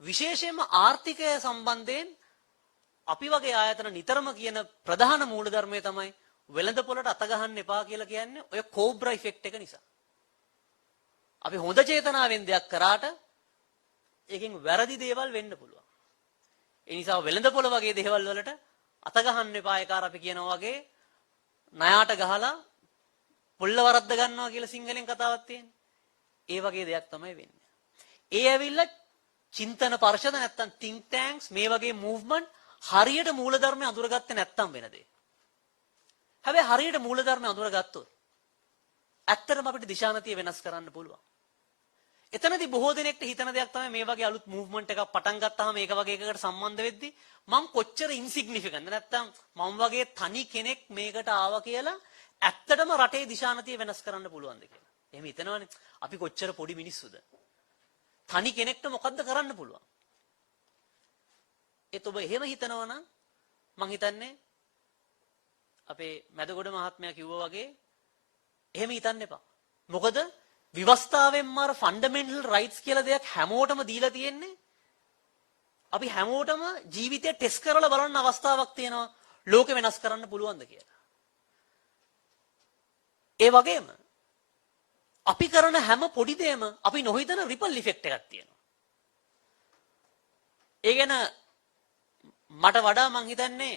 විශේෂයෙන්ම ආර්ථිකය සම්බන්ධයෙන් අපි වගේ ආයතන නිතරම කියන ප්‍රධාන මූලධර්මය තමයි වෙළඳපොළට අත ගහන්න එපා කියලා කියන්නේ ඔය කෝබ්‍රා ඉෆෙක්ට් එක නිසා. අපි හොඳ චේතනාවෙන් දෙයක් කරාට ඒකෙන් වැරදි දේවල් වෙන්න පුළුවන්. ඒ නිසා වෙළඳපොළ වගේ දේවල් වලට අත ගහන්න එපා ඒකාර අපි කියනවා වගේ ණයට ගහලා පොල්ල වරද්ද ගන්නවා කියලා සිංහලෙන් කතාවක් තියෙන්නේ. ඒ වගේ දෙයක් තමයි වෙන්නේ. ඒ ඇවිල්ලා චින්තන පරිශද නැත්තම් think tanks මේ වගේ movement හරියට මූලධර්මය අඳුරගත්තේ නැත්තම් වෙන දේ. හැබැයි හරියට මූලධර්මය අඳුරගත්තොත් ඇත්තටම අපිට දිශානතිය වෙනස් කරන්න පුළුවන්. එතනදී බොහෝ දෙනෙක්ට හිතන දෙයක් තමයි මේ වගේ අලුත් මූව්මන්ට් එකක් පටන් ගත්තාම මේක වගේ එකකට සම්බන්ධ වෙද්දී මම කොච්චර ඉන්සිග්නිෆිකන්ට් නැත්තම් මම වගේ තනි කෙනෙක් මේකට ආවා කියලා ඇත්තටම රටේ දිශානතිය වෙනස් කරන්න පුළුවන්ද කියලා. එහෙම හිතනවනේ අපි කොච්චර පොඩි මිනිස්සුද. තනි කෙනෙක්ට මොකද්ද කරන්න පුළුවන්? ඒත් ඔබ එහෙම හිතනවනම් මං හිතන්නේ අපේ මැදගොඩ මහත්මයා කිව්වා වගේ එහෙම හිතන්න එපා. මොකද විවස්ථාවෙන්ම අර ෆන්ඩමෙන්ටල් රයිට්ස් කියලා දෙයක් හැමෝටම දීලා තියෙන්නේ. අපි හැමෝටම ජීවිතය ටෙස්ට් කරලා බලන්න අවස්ථාවක් තියෙනවා ලෝකෙ වෙනස් කරන්න පුළුවන්ද කියලා. ඒ වගේම අපි කරන හැම පොඩි දෙයක්ම අපි නොහිතන රිපල් ඉෆෙක්ට් එකක් තියෙනවා. ඒ ගැන මට වඩා මං හිතන්නේ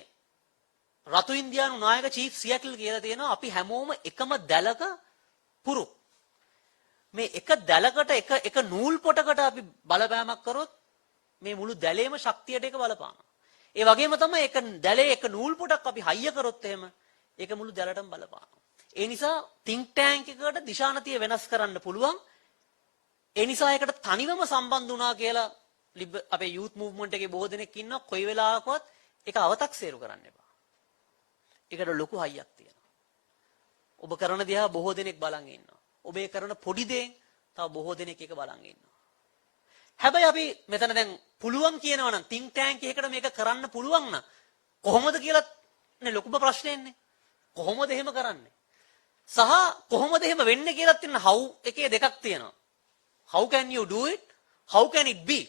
රතු ඉන්දියානු නායක චීෆ් සියටල් කියලා තියෙනවා අපි හැමෝම එකම දැලක පුරු. මේ එක දැලකට එක නූල් පොටකට අපි බලපෑමක් කරොත් මේ මුළු දැලේම ශක්තියට එක බලපානවා. ඒ වගේම තමයි එක දැලේ එක නූල් පොටක් අපි හයිය කරොත් එහෙම ඒක මුළු දැලටම බලපානවා. ඒ නිසා think tank එකකට දිශානතිය වෙනස් කරන්න පුළුවන්. ඒ නිසා ඒකට තනිවම සම්බන්ධ වුණා කියලා අපේ youth movement එකේ බොහෝ දෙනෙක් ඉන්නවා. කොයි වෙලාවකවත් ඒක අව탁සේරු කරන්න එපා. ඒකට ලොකු හයියක් තියෙනවා. ඔබ කරන දිහා බොහෝ දෙනෙක් බලන් ඉන්නවා. ඔබ ඒ කරන පොඩි දෙයෙන් තව බොහෝ දෙනෙක් ඒක බලන් ඉන්නවා. හැබැයි අපි මෙතන දැන් පුළුවන් කියනවා නම් think tank එකකට මේක කරන්න පුළුවන් නම් කොහොමද කියලා නේ ලොකුම ප්‍රශ්නේන්නේ. කොහොමද එහෙම කරන්නේ? සහ කොහොමද එහෙම වෙන්නේ කියලා තියෙන how එකේ දෙකක් තියෙනවා. How can you do it? How can it be?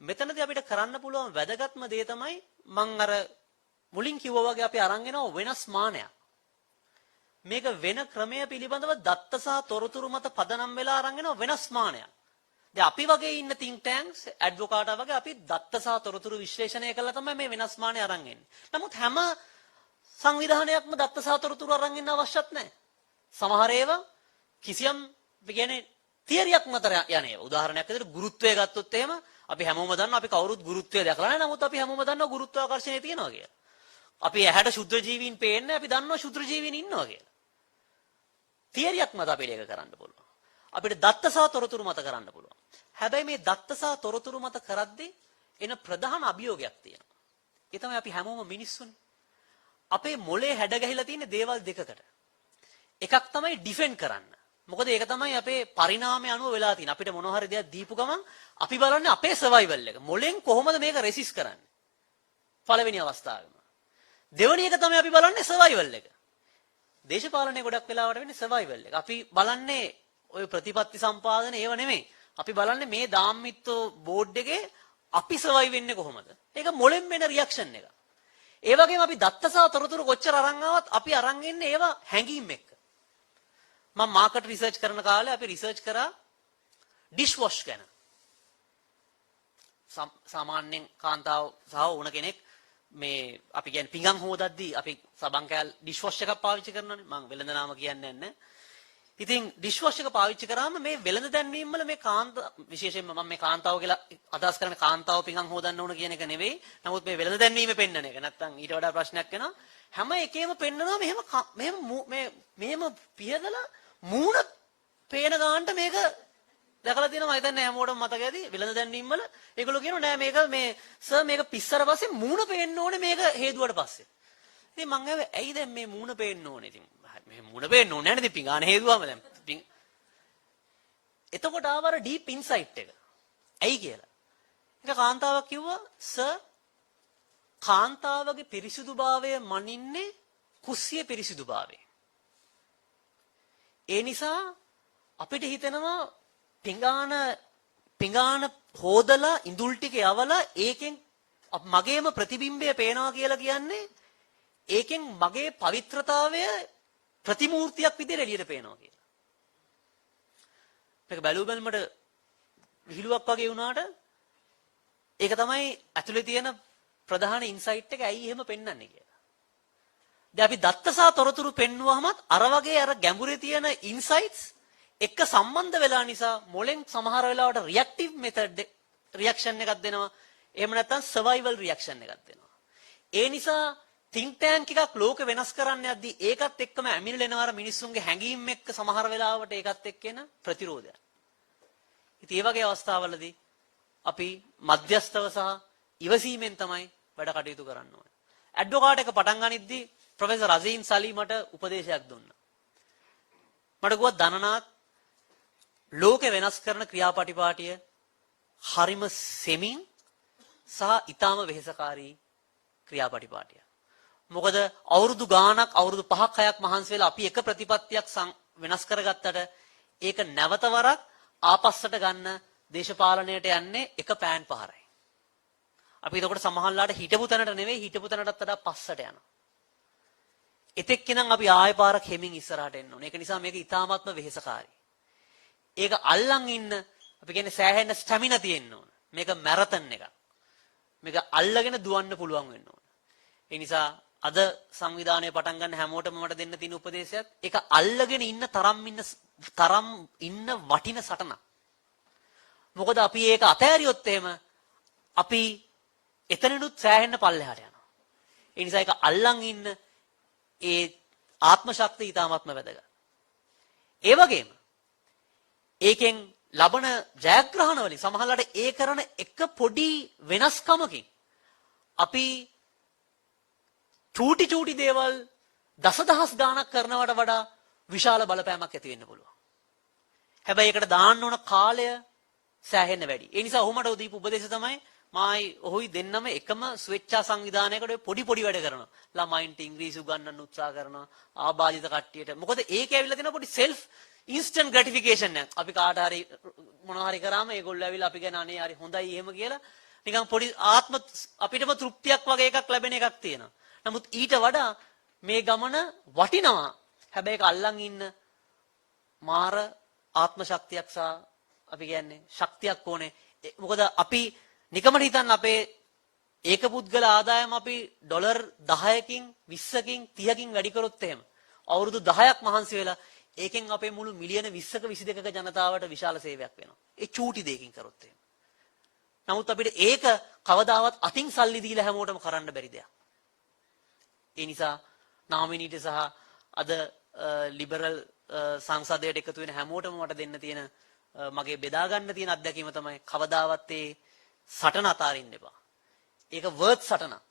මෙතනදී අපිට කරන්න පුළුවන් වැදගත්ම දේ තමයි මම අර මුලින් කිව්වා වගේ අපි අරන් එනවා වෙනස් මානයක්. මේක වෙන ක්‍රමය පිළිබඳව දත්ත සහ තොරතුරු මත පදනම් වෙලා අරන් එනවා වෙනස් මානයක්. දැන් අපි වගේ ඉන්න think tanks, advocata වගේ අපි දත්ත සහ තොරතුරු විශ්ලේෂණය කළා තමයි මේ වෙනස් මානය අරන් එන්නේ. නමුත් හැම සංවිධානයක්ම දත්ත සහ තොරතුරු අරන් එන්න අවශ්‍යත් නැහැ. සමහර ඒවා කිසියම් කියන්නේ තියරියක් මත යන ඒවා. උදාහරණයක් විදිහට ගුරුත්වය ගත්තොත් එහෙම අපි හැමෝම දන්නවා අපි කවුරුත් ගුරුත්වය දැකලා නැහැ. නමුත් අපි හැමෝම දන්නවා ගුරුත්වාකර්ෂණය තියෙනවා කියලා. අපි ඇහැට ශුද්‍ර ජීවීන් පේන්නේ අපි දන්නවා ශුද්‍ර ජීවීන් ඉන්නවා කියලා. තියරියක් මත අපිට ඒක කරන්න පුළුවන්. අපිට දත්ත සහ තොරතුරු මත කරන්න පුළුවන්. හැබැයි මේ දත්ත සහ තොරතුරු මත කරද්දී එන ප්‍රධාන අභියෝගයක් තියෙනවා. ඒ තමයි අපි හැමෝම මිනිස්සුනේ. අපේ මොලේ හැඩ ගැහිලා තියෙන දේවල් දෙකකට. එකක් තමයි ඩිෆෙන්ඩ් කරන්න. මොකද ඒක තමයි අපේ පරිණාමය අනුව වෙලා තියෙන. අපිට මොනවා හරි දෙයක් දීපු ගමන් අපි බලන්නේ අපේ සර්වයිවල් එක. මොලෙන් කොහොමද මේක රෙසිස්ට් කරන්නේ? පළවෙනි අවස්ථාවෙම. දෙවෙනි එක තමයි අපි බලන්නේ සර්වයිවල් එක. දේශපාලනයේ ගොඩක් වෙලාවට වෙන්නේ සර්වයිවල් එක. අපි බලන්නේ ඔය ප්‍රතිපත්ති සම්පාදන ඒව නෙමෙයි. අපි බලන්නේ මේ දාම්මිත්තෝ බෝඩ් එකේ අපි සර්වයිව් වෙන්නේ කොහොමද? ඒක මොලෙන් වෙන රියැක්ෂන් එක. ඒ වගේම අපි දත්ත සහ තොරතුරු කොච්චර අරන් ආවත් අපි අරන් එන්නේ ඒවා හැංගීම් එක්ක. මම මාකට් රිසර්ච් කරන කාලේ අපි රිසර්ච් කරා ඩිෂ් වොෂ් ගැන. සාමාන්‍යයෙන් කාන්තාව සහ ඕන කෙනෙක් මේ අපි කියන්නේ පිඟන් හොදද්දී අපි සබන් කෑල් ඩිෂ් වොෂ් එකක් පාවිච්චි කරනවානේ. මම වෙළඳ නාම කියන්නේ නැහැ. ඉතින් ඩිෂ් වොෂ් එක පාවිච්චි කරාම මේ වෙළඳ දැන්වීම වල මේ විශේෂයෙන්ම මම මේ කාන්තාව කියලා අදහස් කරන්නේ කාන්තාව පිඟන් හොදන්න ඕන කියන එක නෙවෙයි. නමුත් මේ වෙළඳ දැන්වීම පෙන්වන එක. නැත්තම් ඊට වඩා ප්‍රශ්නයක් වෙනවා. හැම එකේම පෙන්නනවා මෙහෙම පියදලා මූණ පේන ගානට මේක දැකලා තියෙනවා. මම හිතන්නේ හැමෝටම මතක ඇති වෙළඳ දැන්වීම වල ඒගොල්ලෝ කියනවා නෑ මේක මේ සර් මේක පිස්සර පස්සේ මූණ පේන්න ඕනේ මේක හේදුවට පස්සේ. ඉතින් මං ඇහුවේ ඇයි දැන් මේ මූණ පේන්න ඕනේ? ඉතින් මේ මූණ පේන්න ඕනේ නෑනේ. ඉතින් පිඟාන හේදුවම දැන් එතකොට ආවර ඩීප් ඉන්සයිට් එක. ඇයි කියලා. ඒක කාන්තාවක් කිව්වා සර් කාන්තාවගේ පිරිසිදුභාවය මනින්නේ කුස්සියේ පිරිසිදුභාවය. ඒ නිසා අපිට හිතෙනවා පිඟාන හොදලා ඉඳුල් ටික යවලා ඒකෙන් මගේම ප්‍රතිබිම්බය පේනවා කියලා කියන්නේ ඒකෙන් මගේ පවිත්‍රතාවය ප්‍රතිමූර්තියක් විදිහට එළියට පේනවා කියලා. මේක බැලු බැලමට විහිළුවක් වගේ වුණාට ඒක තමයි ඇතුලේ තියෙන ප්‍රධාන ඉන්සයිට් එක. ඇයි එහෙම පෙන්වන්නේ කියලා. දැන් අපි දත්ත සහ තොරතුරු පෙන්වුවාමත් අර වගේ අර ගැඹුරේ තියෙන ඉන්සයිට්ස් එක සම්බන්ධ වෙලා නිසා මොලෙන් සමහර වෙලාවට රියැක්ටිව් මෙතඩ් රියැක්ෂන් එකක් දෙනවා. එහෙම නැත්නම් සර්වයිවල් රියැක්ෂන් එකක් දෙනවා. ඒ නිසා think tank එකක් ලෝක වෙනස් කරන්න යද්දී ඒකත් එක්කම ඇමිනෙනවා අර මිනිස්සුන්ගේ හැඟීම් එක්ක සමහර වෙලාවට ඒකත් එක්ක එන ප්‍රතිරෝධය. ඉතින් මේ වගේ අවස්ථාවලදී අපි මධ්‍යස්තව සහ ඉවසීමෙන් තමයි වැඩ කටයුතු කරන්න ඕනේ. ඇඩ්වොකාට් එක පටන් ගනිද්දී ප්‍රොෆෙසර් අසීන් සලී මට උපදේශයක් දුන්නා. මට කිව්වා දනනාත් ලෝකෙ වෙනස් කරන ක්‍රියාපටිපාටිය හරිම සෙමින් සහ ඊටාම වෙහෙසකාරී ක්‍රියාපටිපාටිය. මොකද අවුරුදු ගාණක් අවුරුදු 5ක් 6ක් මහන්සි වෙලා අපි එක ප්‍රතිපත්තියක් වෙනස් කරගත්තට ඒක නැවත වරක් ආපස්සට ගන්න දේශපාලනයට යන්නේ එක පෑන් පහරයි. අපි එතකොට සමහරලාට හිටපු තැනට නෙවෙයි හිටපු තැනටත් වඩා පස්සට යනවා. එතෙක් ඉඳන් අපි ආයෙ පාරක් හෙමින් ඉස්සරහට එන්න ඕනේ. ඒක නිසා මේක ඊටාමත්ම වෙහෙසකාරී. ඒක අල්ලන් ඉන්න අපි කියන්නේ සෑහෙන ස්ටැමිනා තියෙන්න ඕන. මේක මැරතන් එකක්. මේක අල්ලගෙන දුවන්න පුළුවන් වෙන්න ඕන. ඒ නිසා අද සංවිධානය පටන් ගන්න හැමෝටම මට දෙන්න තියෙන උපදේශයක් ඒක අල්ලගෙන ඉන්න තරම් ඉන්න වටින සටනක්. මොකද අපි ඒක අතෑරියොත් එහෙම අපි එතනනුත් සෑහෙන්න පල්ලෙහාට යනවා. ඒ නිසා ඒක අල්ලන් ඉන්න ඒ ආත්ම ශක්තිය ඊටාත්ම වැදගත්. ඒ වගේම ඒකෙන් ලබන ජයග්‍රහණ වලින් සමහරවිට ඒ කරන එක පොඩි වෙනස්කමකින් අපි චූටි දේවල් දසදහස් ගාණක් කරනවට වඩා විශාල බලපෑමක් ඇති වෙන්න පුළුවන්. හැබැයි ඒකට දාන්න ඕන කාලය සෑහෙන්න වැඩි. ඒ නිසා ඔහුමට දීපු උපදේශය තමයි මායි ඔහුයි දෙන්නම එකම ස්වේච්ඡා සංවිධානයකට පොඩි පොඩි වැඩ කරනවා. ළමයින්ට ඉංග්‍රීසි උගන්වන්න උත්සාහ කරනවා. ආබාධිත කට්ටියට. මොකද ඒකේ ඇවිල්ලා තියෙන පොඩි self instant gratification එකක්. අපි කාට හරි මොනවා හරි කරාම ඒගොල්ලෝ ඇවිල්ලා අපි ගැන අනේ හරි හොඳයි එහෙම කියලා නිකන් පොඩි ආත්ම අපිටම තෘප්තියක් වගේ එකක් ලැබෙන එකක් තියෙනවා. නමුත් ඊට වඩා මේ ගමන වටිනවා. හැබැයි ඒක අල්ලන් ඉන්න මාර ආත්ම ශක්තියක් සහ අපි කියන්නේ ශක්තියක් ඕනේ. මොකද අපි නිකමට හිතන්න අපේ ඒක පුද්ගල ආදායම අපි ඩොලර් 10කින් 20කින් 30කින් වැඩි කරොත් එහෙම අවුරුදු 10ක් මහන්සි වෙලා ඒකෙන් අපේ මුළු මිලියන 20ක 22ක ජනතාවට විශාල සේවයක් වෙනවා. ඒ චූටි දෙයකින් කරොත් එහෙම. නමුත් අපිට ඒක කවදාවත් අතින් සල්ලි දීලා හැමෝටම කරන්න බැරි දෙයක්. ඒ නිසා නාමිනීට සහ අද ලිබරල් සංසදයට එකතු වෙන හැමෝටම මට දෙන්න තියෙන මගේ බෙදා ගන්න තියෙන අත්දැකීම තමයි කවදාවත් ඒ සටන අතාරින්න එපා. ඒක වර්ත් සටනක්.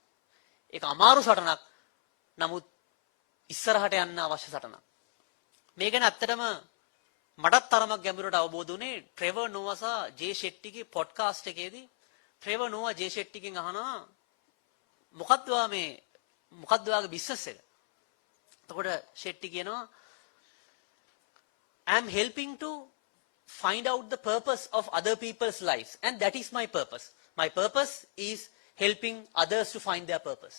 ඒක අමාරු සටනක්. නමුත් ඉස්සරහට යන්න අවශ්‍ය සටනක්. මේ ගැන ඇත්තටම මටත් තරමක් ගැඹුරට අවබෝධ වුණේ ට්‍රෙවර් නෝවා සහ ජේ ෂෙට්ටිගේ පොඩ්කාස්ට් එකේදී. ට්‍රෙවර් නෝවා ජේ ෂෙට්ටිගෙන් අහනවා මොකක්ද ඔයාගේ බිස්නස් එක? එතකොට ෂෙට්ටි කියනවා I am helping to find out the purpose of other people's lives and that is my purpose. My purpose is helping others to find their purpose.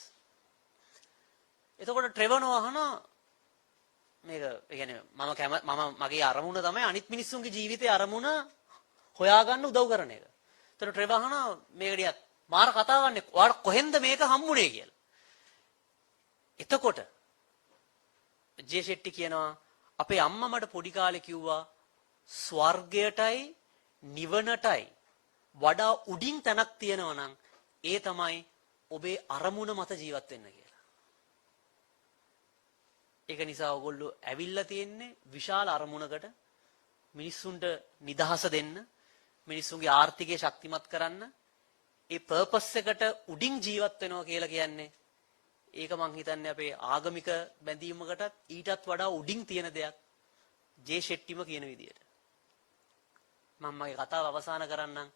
එතකොට ට්‍රෙවර් නෝවා අහනවා මේක ඒ කියන්නේ මම මගේ අරමුණ තමයි අනිත් මිනිස්සුන්ගේ ජීවිතේ අරමුණ හොයාගන්න උදව් කරන එක. ඒතර ට්‍රෙවර් අහනවා මේක ටිකක් මාර කතාවන්නේ ඔයාලා කොහෙන්ද මේක හම්බුනේ කියලා. එතකොට ජේ ෂෙට්ටි කියනවා අපේ අම්මා මට පොඩි කාලේ කිව්වා ස්වර්ගයටයි නිවනටයි වඩා උඩින් තැනක් තියෙනවා නම් ඒ තමයි ඔබේ අරමුණ මත ජීවත් වෙන්න කියලා. ඒක නිසා ඔයගොල්ලෝ ඇවිල්ලා තියෙන්නේ විශාල අරමුණකට මිනිස්සුන්ට නිදහස දෙන්න, මිනිස්සුන්ගේ ආර්ථිකය ශක්තිමත් කරන්න, ඒ පර්පස් එකට උඩින් ජීවත් වෙනවා කියලා කියන්නේ ඒක මං හිතන්නේ අපේ ආගමික බැඳීමකටත් ඊටත් වඩා උඩින් තියෙන දෙයක් ජේ ෂෙට්ටිම කියන විදියට. මම මගේ කතාව අවසන් කරන්නම්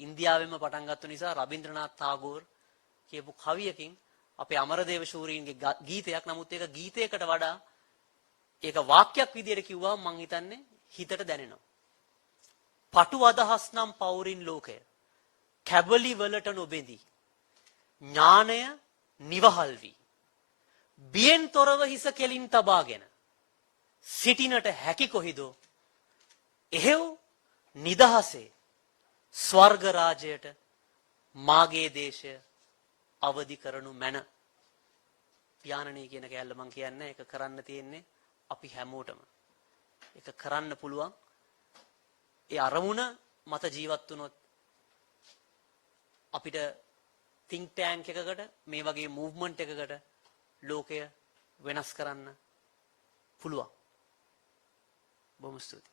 ඉන්දියාවෙන්ම පටන් ගත්ත නිසා රබින්ද්‍රනාත් tagore කියපු කවියකින් අපේ අමරදේව ශූරීන්ගේ ගීතයක්. නමුත් ඒක ගීතයකට වඩා ඒක වාක්‍යයක් විදියට කිව්වම මං හිතන්නේ හිතට දැනෙනවා. පටු අදහස් නම් පෞරින් ලෝකය කැබලි වලට නොබෙදී ඥානය නිවහල් වී බියෙන් තොරව හිස කෙලින් තබාගෙන සිටිනට හැකි කොහිදෝ එහෙව් නිදහසේ ස්වර්ග රාජයට මාගේ දේශය අවදි කරනු මැන. ඥානනේ කියන කැලල මං කියන්නේ ඒක කරන්න තියෙන්නේ අපි හැමෝටම. ඒක කරන්න පුළුවන්. ඒ අරමුණ මත ජීවත් වුණොත් අපිට think tank එකකට මේ වගේ movement එකකට ලෝකය වෙනස් කරන්න පුළුවන්. බොහොම ස්තුතියි.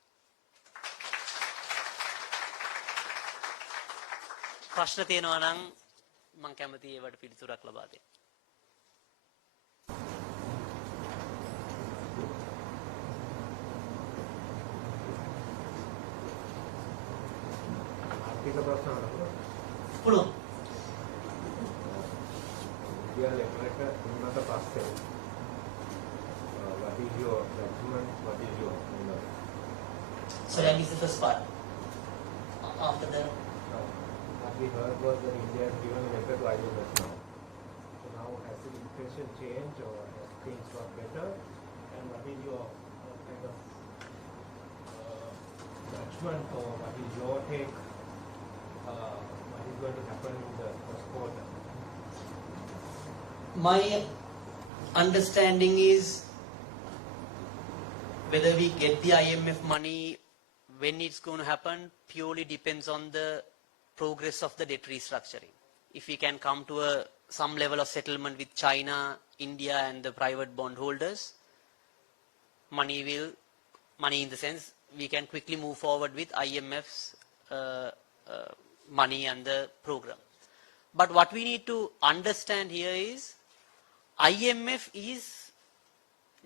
ප්‍රශ්න තියෙනවා නම් මම කැමතියි ඒවට පිළිතුරක් ලබා දෙන්න. ආර්ථික ප්‍රශ්න අහන්න පුළුවන්. ඉතින් ඒක උන්නත පස්සේ what is your judgment, what is your So that is the first part. After that, what we heard was that India has given a letter to IMF now. So now has the inflation changed or has things got better? And what is your kind of judgment or what is your take? What is going to happen in the first quarter? my understanding is whether we get the IMF money, when it's going to happen, purely depends on the progress of the debt restructuring. If we can come to a some level of settlement with China, India and the private bondholders, money in the sense we can quickly move forward with IMF's money and the program. But what we need to understand here is IMF is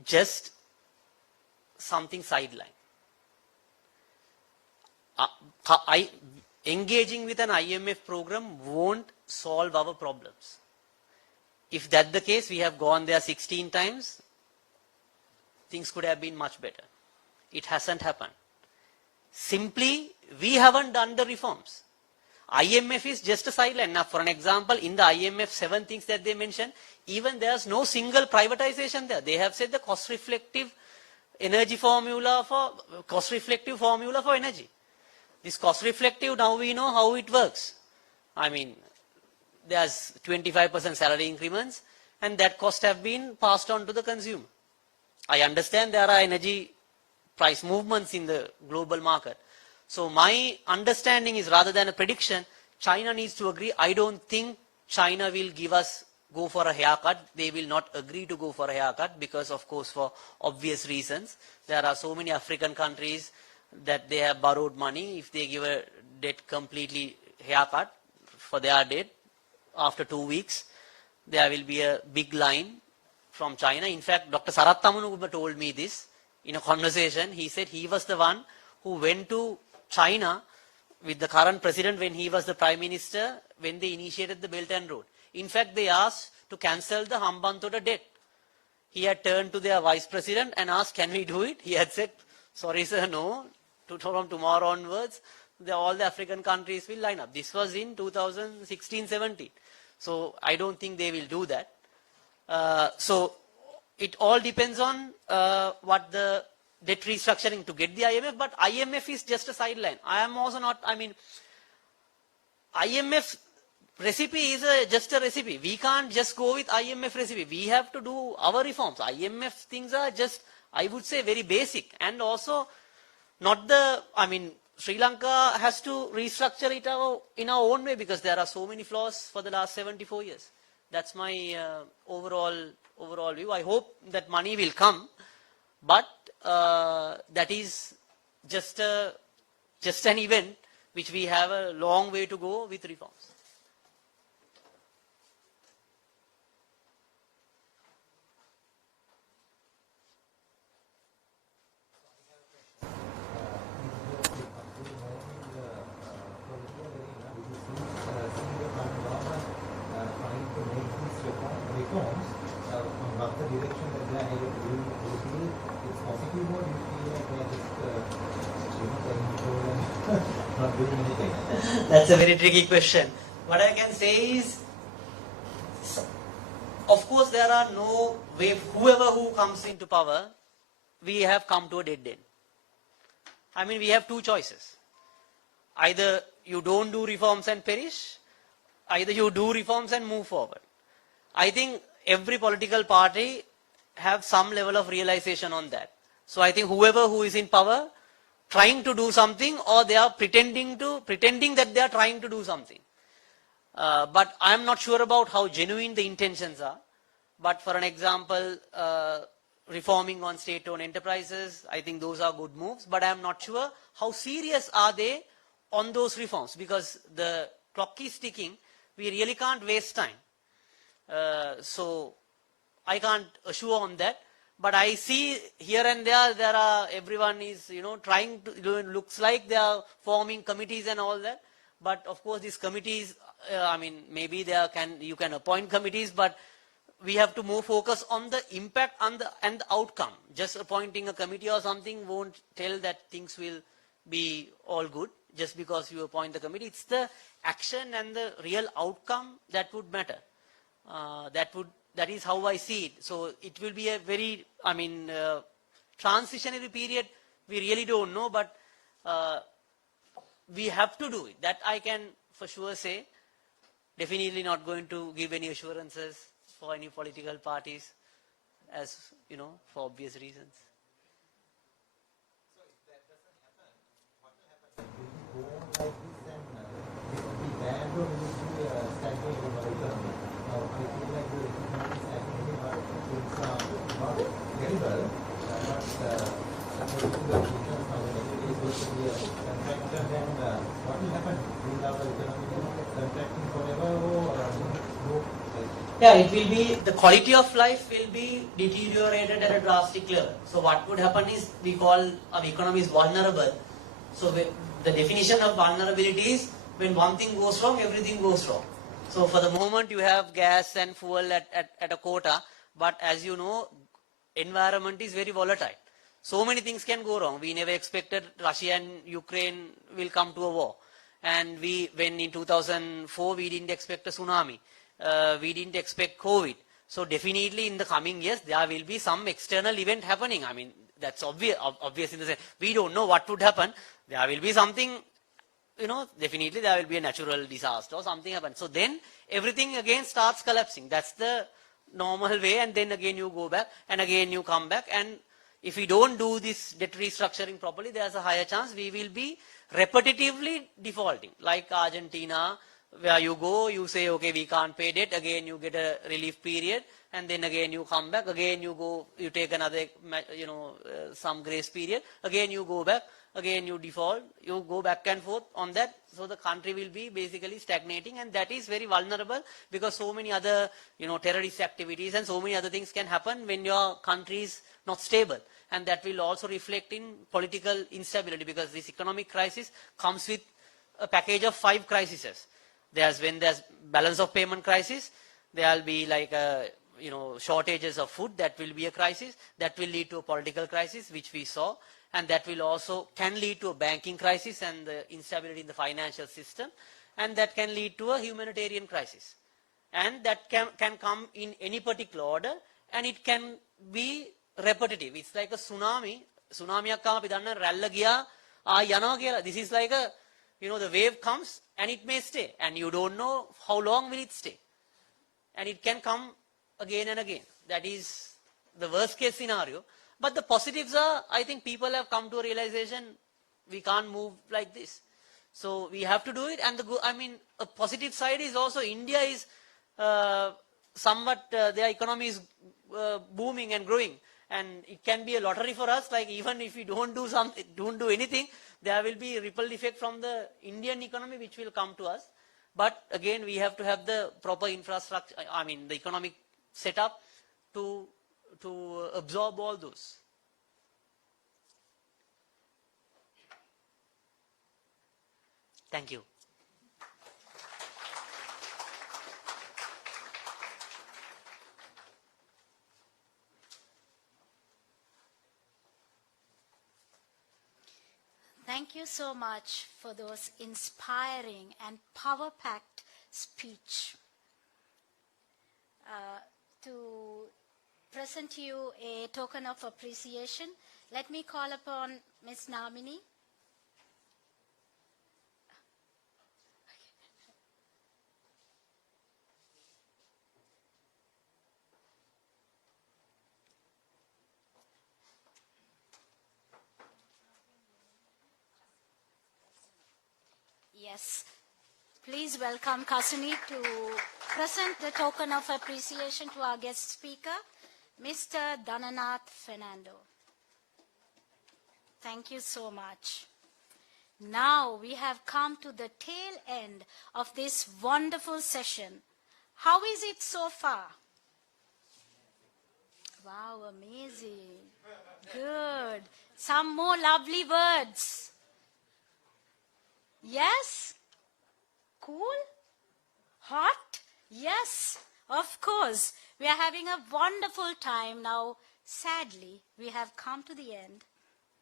just something sideline. Engaging with an IMF program won't solve our problems. If that's the case, we have gone there 16 times, things could have been much better. It hasn't happened. Simply, we haven't done the reforms. IMF is just a sideline. Now, for an example, in the IMF 7 things that they mentioned, even there's no single privatization there. They have said the cost-reflective formula for energy. This cost-reflective, now we know how it works. I mean, there's 25% salary increments, and that cost have been passed on to the consumer. I understand there are energy price movements in the global market. So my understanding is, rather than a prediction, China needs to agree. I don't think China will go for a haircut. They will not agree to go for a haircut because, of course, for obvious reasons. There are so many African countries that they have borrowed money. If they give a debt completely haircut for their debt, after 2 weeks, there will be a big line from China. In fact, Dr. Sarath Tamanuguma told me this in a conversation. He said he was the one who went to China with the current president when he was the prime minister, when they initiated the Belt and Road. In fact, they asked to cancel the Hambantota debt. He had turned to their vice president and asked, can we do it? He had said, sorry sir, no. From tomorrow onwards, all the African countries will line up. This was in 2016-17. So I don't think they will do that. So it all depends on what the debt restructuring to get the IMF, but IMF is just a sideline. IMF recipe is just a recipe. We can't just go with IMF recipe. We have to do our reforms. IMF things are just, I would say, very basic, and also not Sri Lanka has to restructure it in our own way because there are so many flaws for the last 74 years. That's my overall view. I hope that money will come, but that is just an event which we have a long way to go with reforms. That's a very tricky question. What I can say is, of course, there are no way, whoever who comes into power, we have come to a dead end. We have two choices. Either you don't do reforms and perish, either you do reforms and move forward. I think every political party have some level of realization on that. So I think whoever who is in power, trying to do something, or they are pretending that they are trying to do something. But I am not sure about how genuine the intentions are. But for an example, reforming on state-owned enterprises, I think those are good moves. But I am not sure how serious are they on those reforms, because the clock is ticking. We really can't waste time. So I can't assure on that. But I see here and there are, everyone is, trying to, looks like they are forming committees and all that. But of course, these committees, maybe you can appoint committees, but we have to more focus on the impact and the outcome. Just appointing a committee or something won't tell that things will be all good just because you appoint the committee. It's the action and the real outcome that would matter. That is how I see it. So it will be a very, transitionary period. We really don't know, but we have to do it. That I can for sure say. Definitely not going to give any assurances for any political parties, as for obvious reasons. So if that doesn't happen, what will happen? Will you go on like this and will it be banned, or will it be stagnating or economy? Yeah, it will be, the quality of life will be deteriorated at a drastic level. So what would happen is, we call our economy is vulnerable. So the definition of vulnerability is, when one thing goes wrong, everything goes wrong. So for the moment you have gas and fuel at a quota, but as you know, environment is very volatile. So many things can go wrong. We never expected Russia and Ukraine will come to a war. And when in 2004, we didn't expect a tsunami. We didn't expect COVID. So definitely in the coming years, there will be some external event happening. I mean, that's obvious in the sense, we don't know what would happen. There will be something, definitely there will be a natural disaster or something happen. So then everything again starts collapsing. That's the normal way. And then again you go back and again you come back. And if we don't do this debt restructuring properly, there's a higher chance we will be repetitively defaulting. Like Argentina, where you go, you say, okay, we can't pay debt, again you get a relief period, and then again you come back, again you go, you take another, some grace period, again you go back, again you default, you go back and forth on that. So the country will be basically stagnating, and that is very vulnerable, because so many other, terrorist activities and so many other things can happen when your country is not stable. And that will also reflect in political instability, because this economic crisis comes with a package of 5 crises. When there's balance of payment crisis, there will be like shortages of food. That will be a crisis. That will lead to a political crisis, which we saw, and that will also can lead to a banking crisis and the instability in the financial system, and that can lead to a humanitarian crisis. And that can come in any particular order, and it can be repetitive. It's like a tsunami. Tsunami අපි දන්න රැල්ල ගියා යනවා කියලා. This is like a, the wave comes and it may stay, and you don't know how long will it stay, and it can come again and again. That is the worst case scenario. But the positives are, I think people have come to a realization, we can't move like this, so we have to do it. And a positive side is also, India is somewhat their economy is booming and growing, and it can be a lottery for us. Like, even if we don't do anything, there will be ripple effect from the Indian economy which will come to us. But again, we have to have the proper infrastructure, the economic setup to absorb all those. Thank you. Thank you so much for those inspiring and power-packed speech. To present to you a token of appreciation, let me call upon Ms. Namini. Yes, please welcome Kasuni to present the token of appreciation to our guest speaker, Mr. Dananath Fernando. Thank you so much. Now we have come to the tail end of this wonderful session. How is it so far? Wow, amazing. Good. Some more lovely words. Yes? Cool? Hot? Yes, of course. We are having a wonderful time now. Sadly, we have come to the end,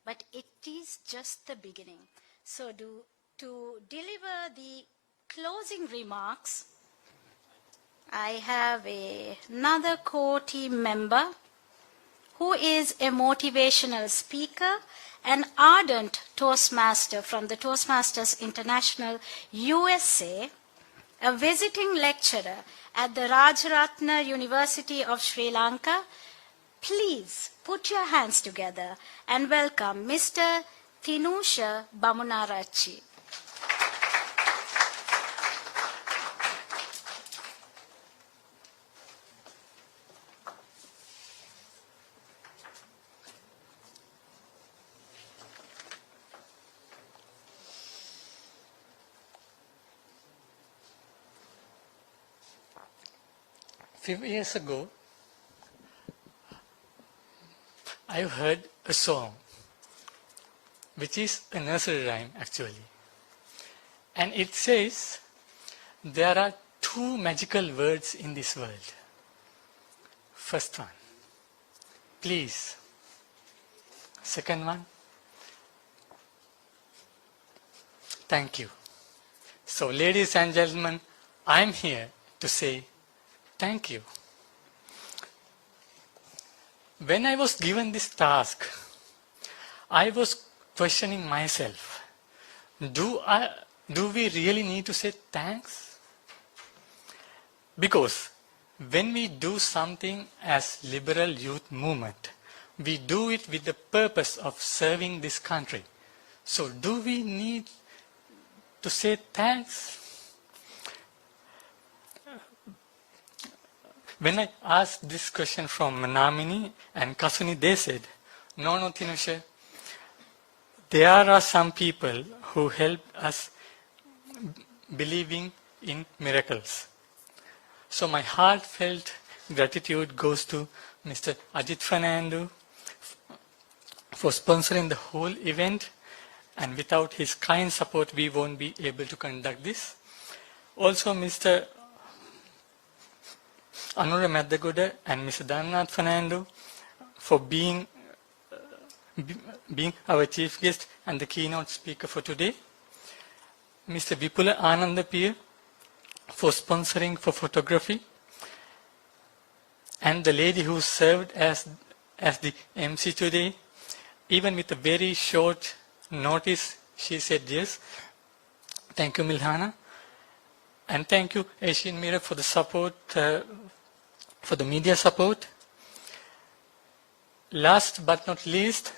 but it is just the beginning. So to deliver the closing remarks, I have another core team member who is a motivational speaker, an ardent Toastmaster from the Toastmasters International USA, a visiting lecturer at the Rajaratna University of Sri Lanka. Please put your hands together and welcome Mr. Tinusha Bamunarachi. few years ago, I heard a song, which is a nursery rhyme actually. And it says, there are two magical words in this world. First one, please. Second one, thank you. So, ladies and gentlemen, I'm here to say thank you. When I was given this task, I was questioning myself. Do we really need to say thanks? Because when we do something as liberal youth movement, we do it with the purpose of serving this country. So do we need to say thanks? When I asked this question from Namini and Kasuni, they said, no, Tinusha, there are some people who help us believing in miracles. So my heartfelt gratitude goes to Mr. Dananath Fernando for sponsoring the whole event, and without his kind support we won't be able to conduct this. Also Mr. Anura Meddegoda and Mr. Dananath Fernando for being our chief guest and the keynote speaker for today. Mr. Vipula Anandapiya for sponsoring for photography, and the lady who served as the MC today, even with a very short notice, she said yes. Thank you, Milhana. And thank you, Asian Mirror, for the support, for the media support. Last but not least,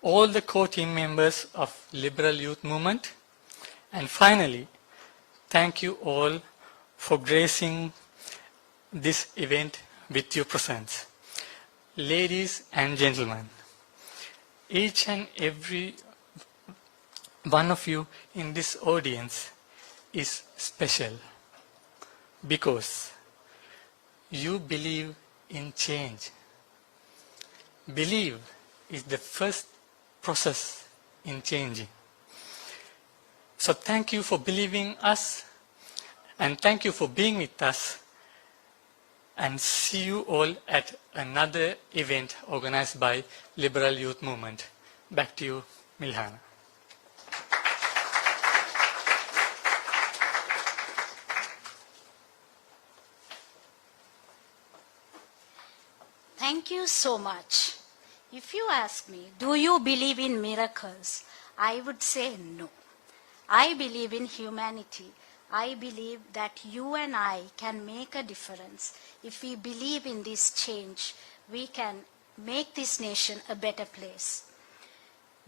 all the core team members of Liberal Youth Movement. And finally, thank you all for gracing this event with your presence. Ladies and gentlemen, each and every one of you in this audience is special because you believe in change. Believe is the first process in changing. So thank you for believing us, and thank you for being with us, and see you all at another event organized by Liberal Youth Movement. Back to you, Milhana. Thank you so much. If you ask me, do you believe in miracles? I would say no. I believe in humanity. I believe that you and I can make a difference. If we believe in this change, we can make this nation a better place.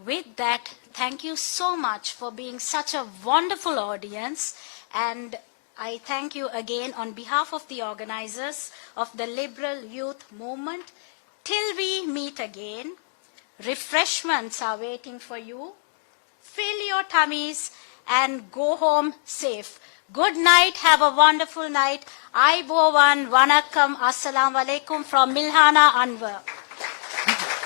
With that, thank you so much for being such a wonderful audience, and I thank you again on behalf of the organizers of the Liberal Youth Movement. Till we meet again, refreshments are waiting for you. Fill your tummies and go home safe. Good night. Have a wonderful night. Aibovan, Vanakkam, Assalamu alaikum from Milhana Anwar.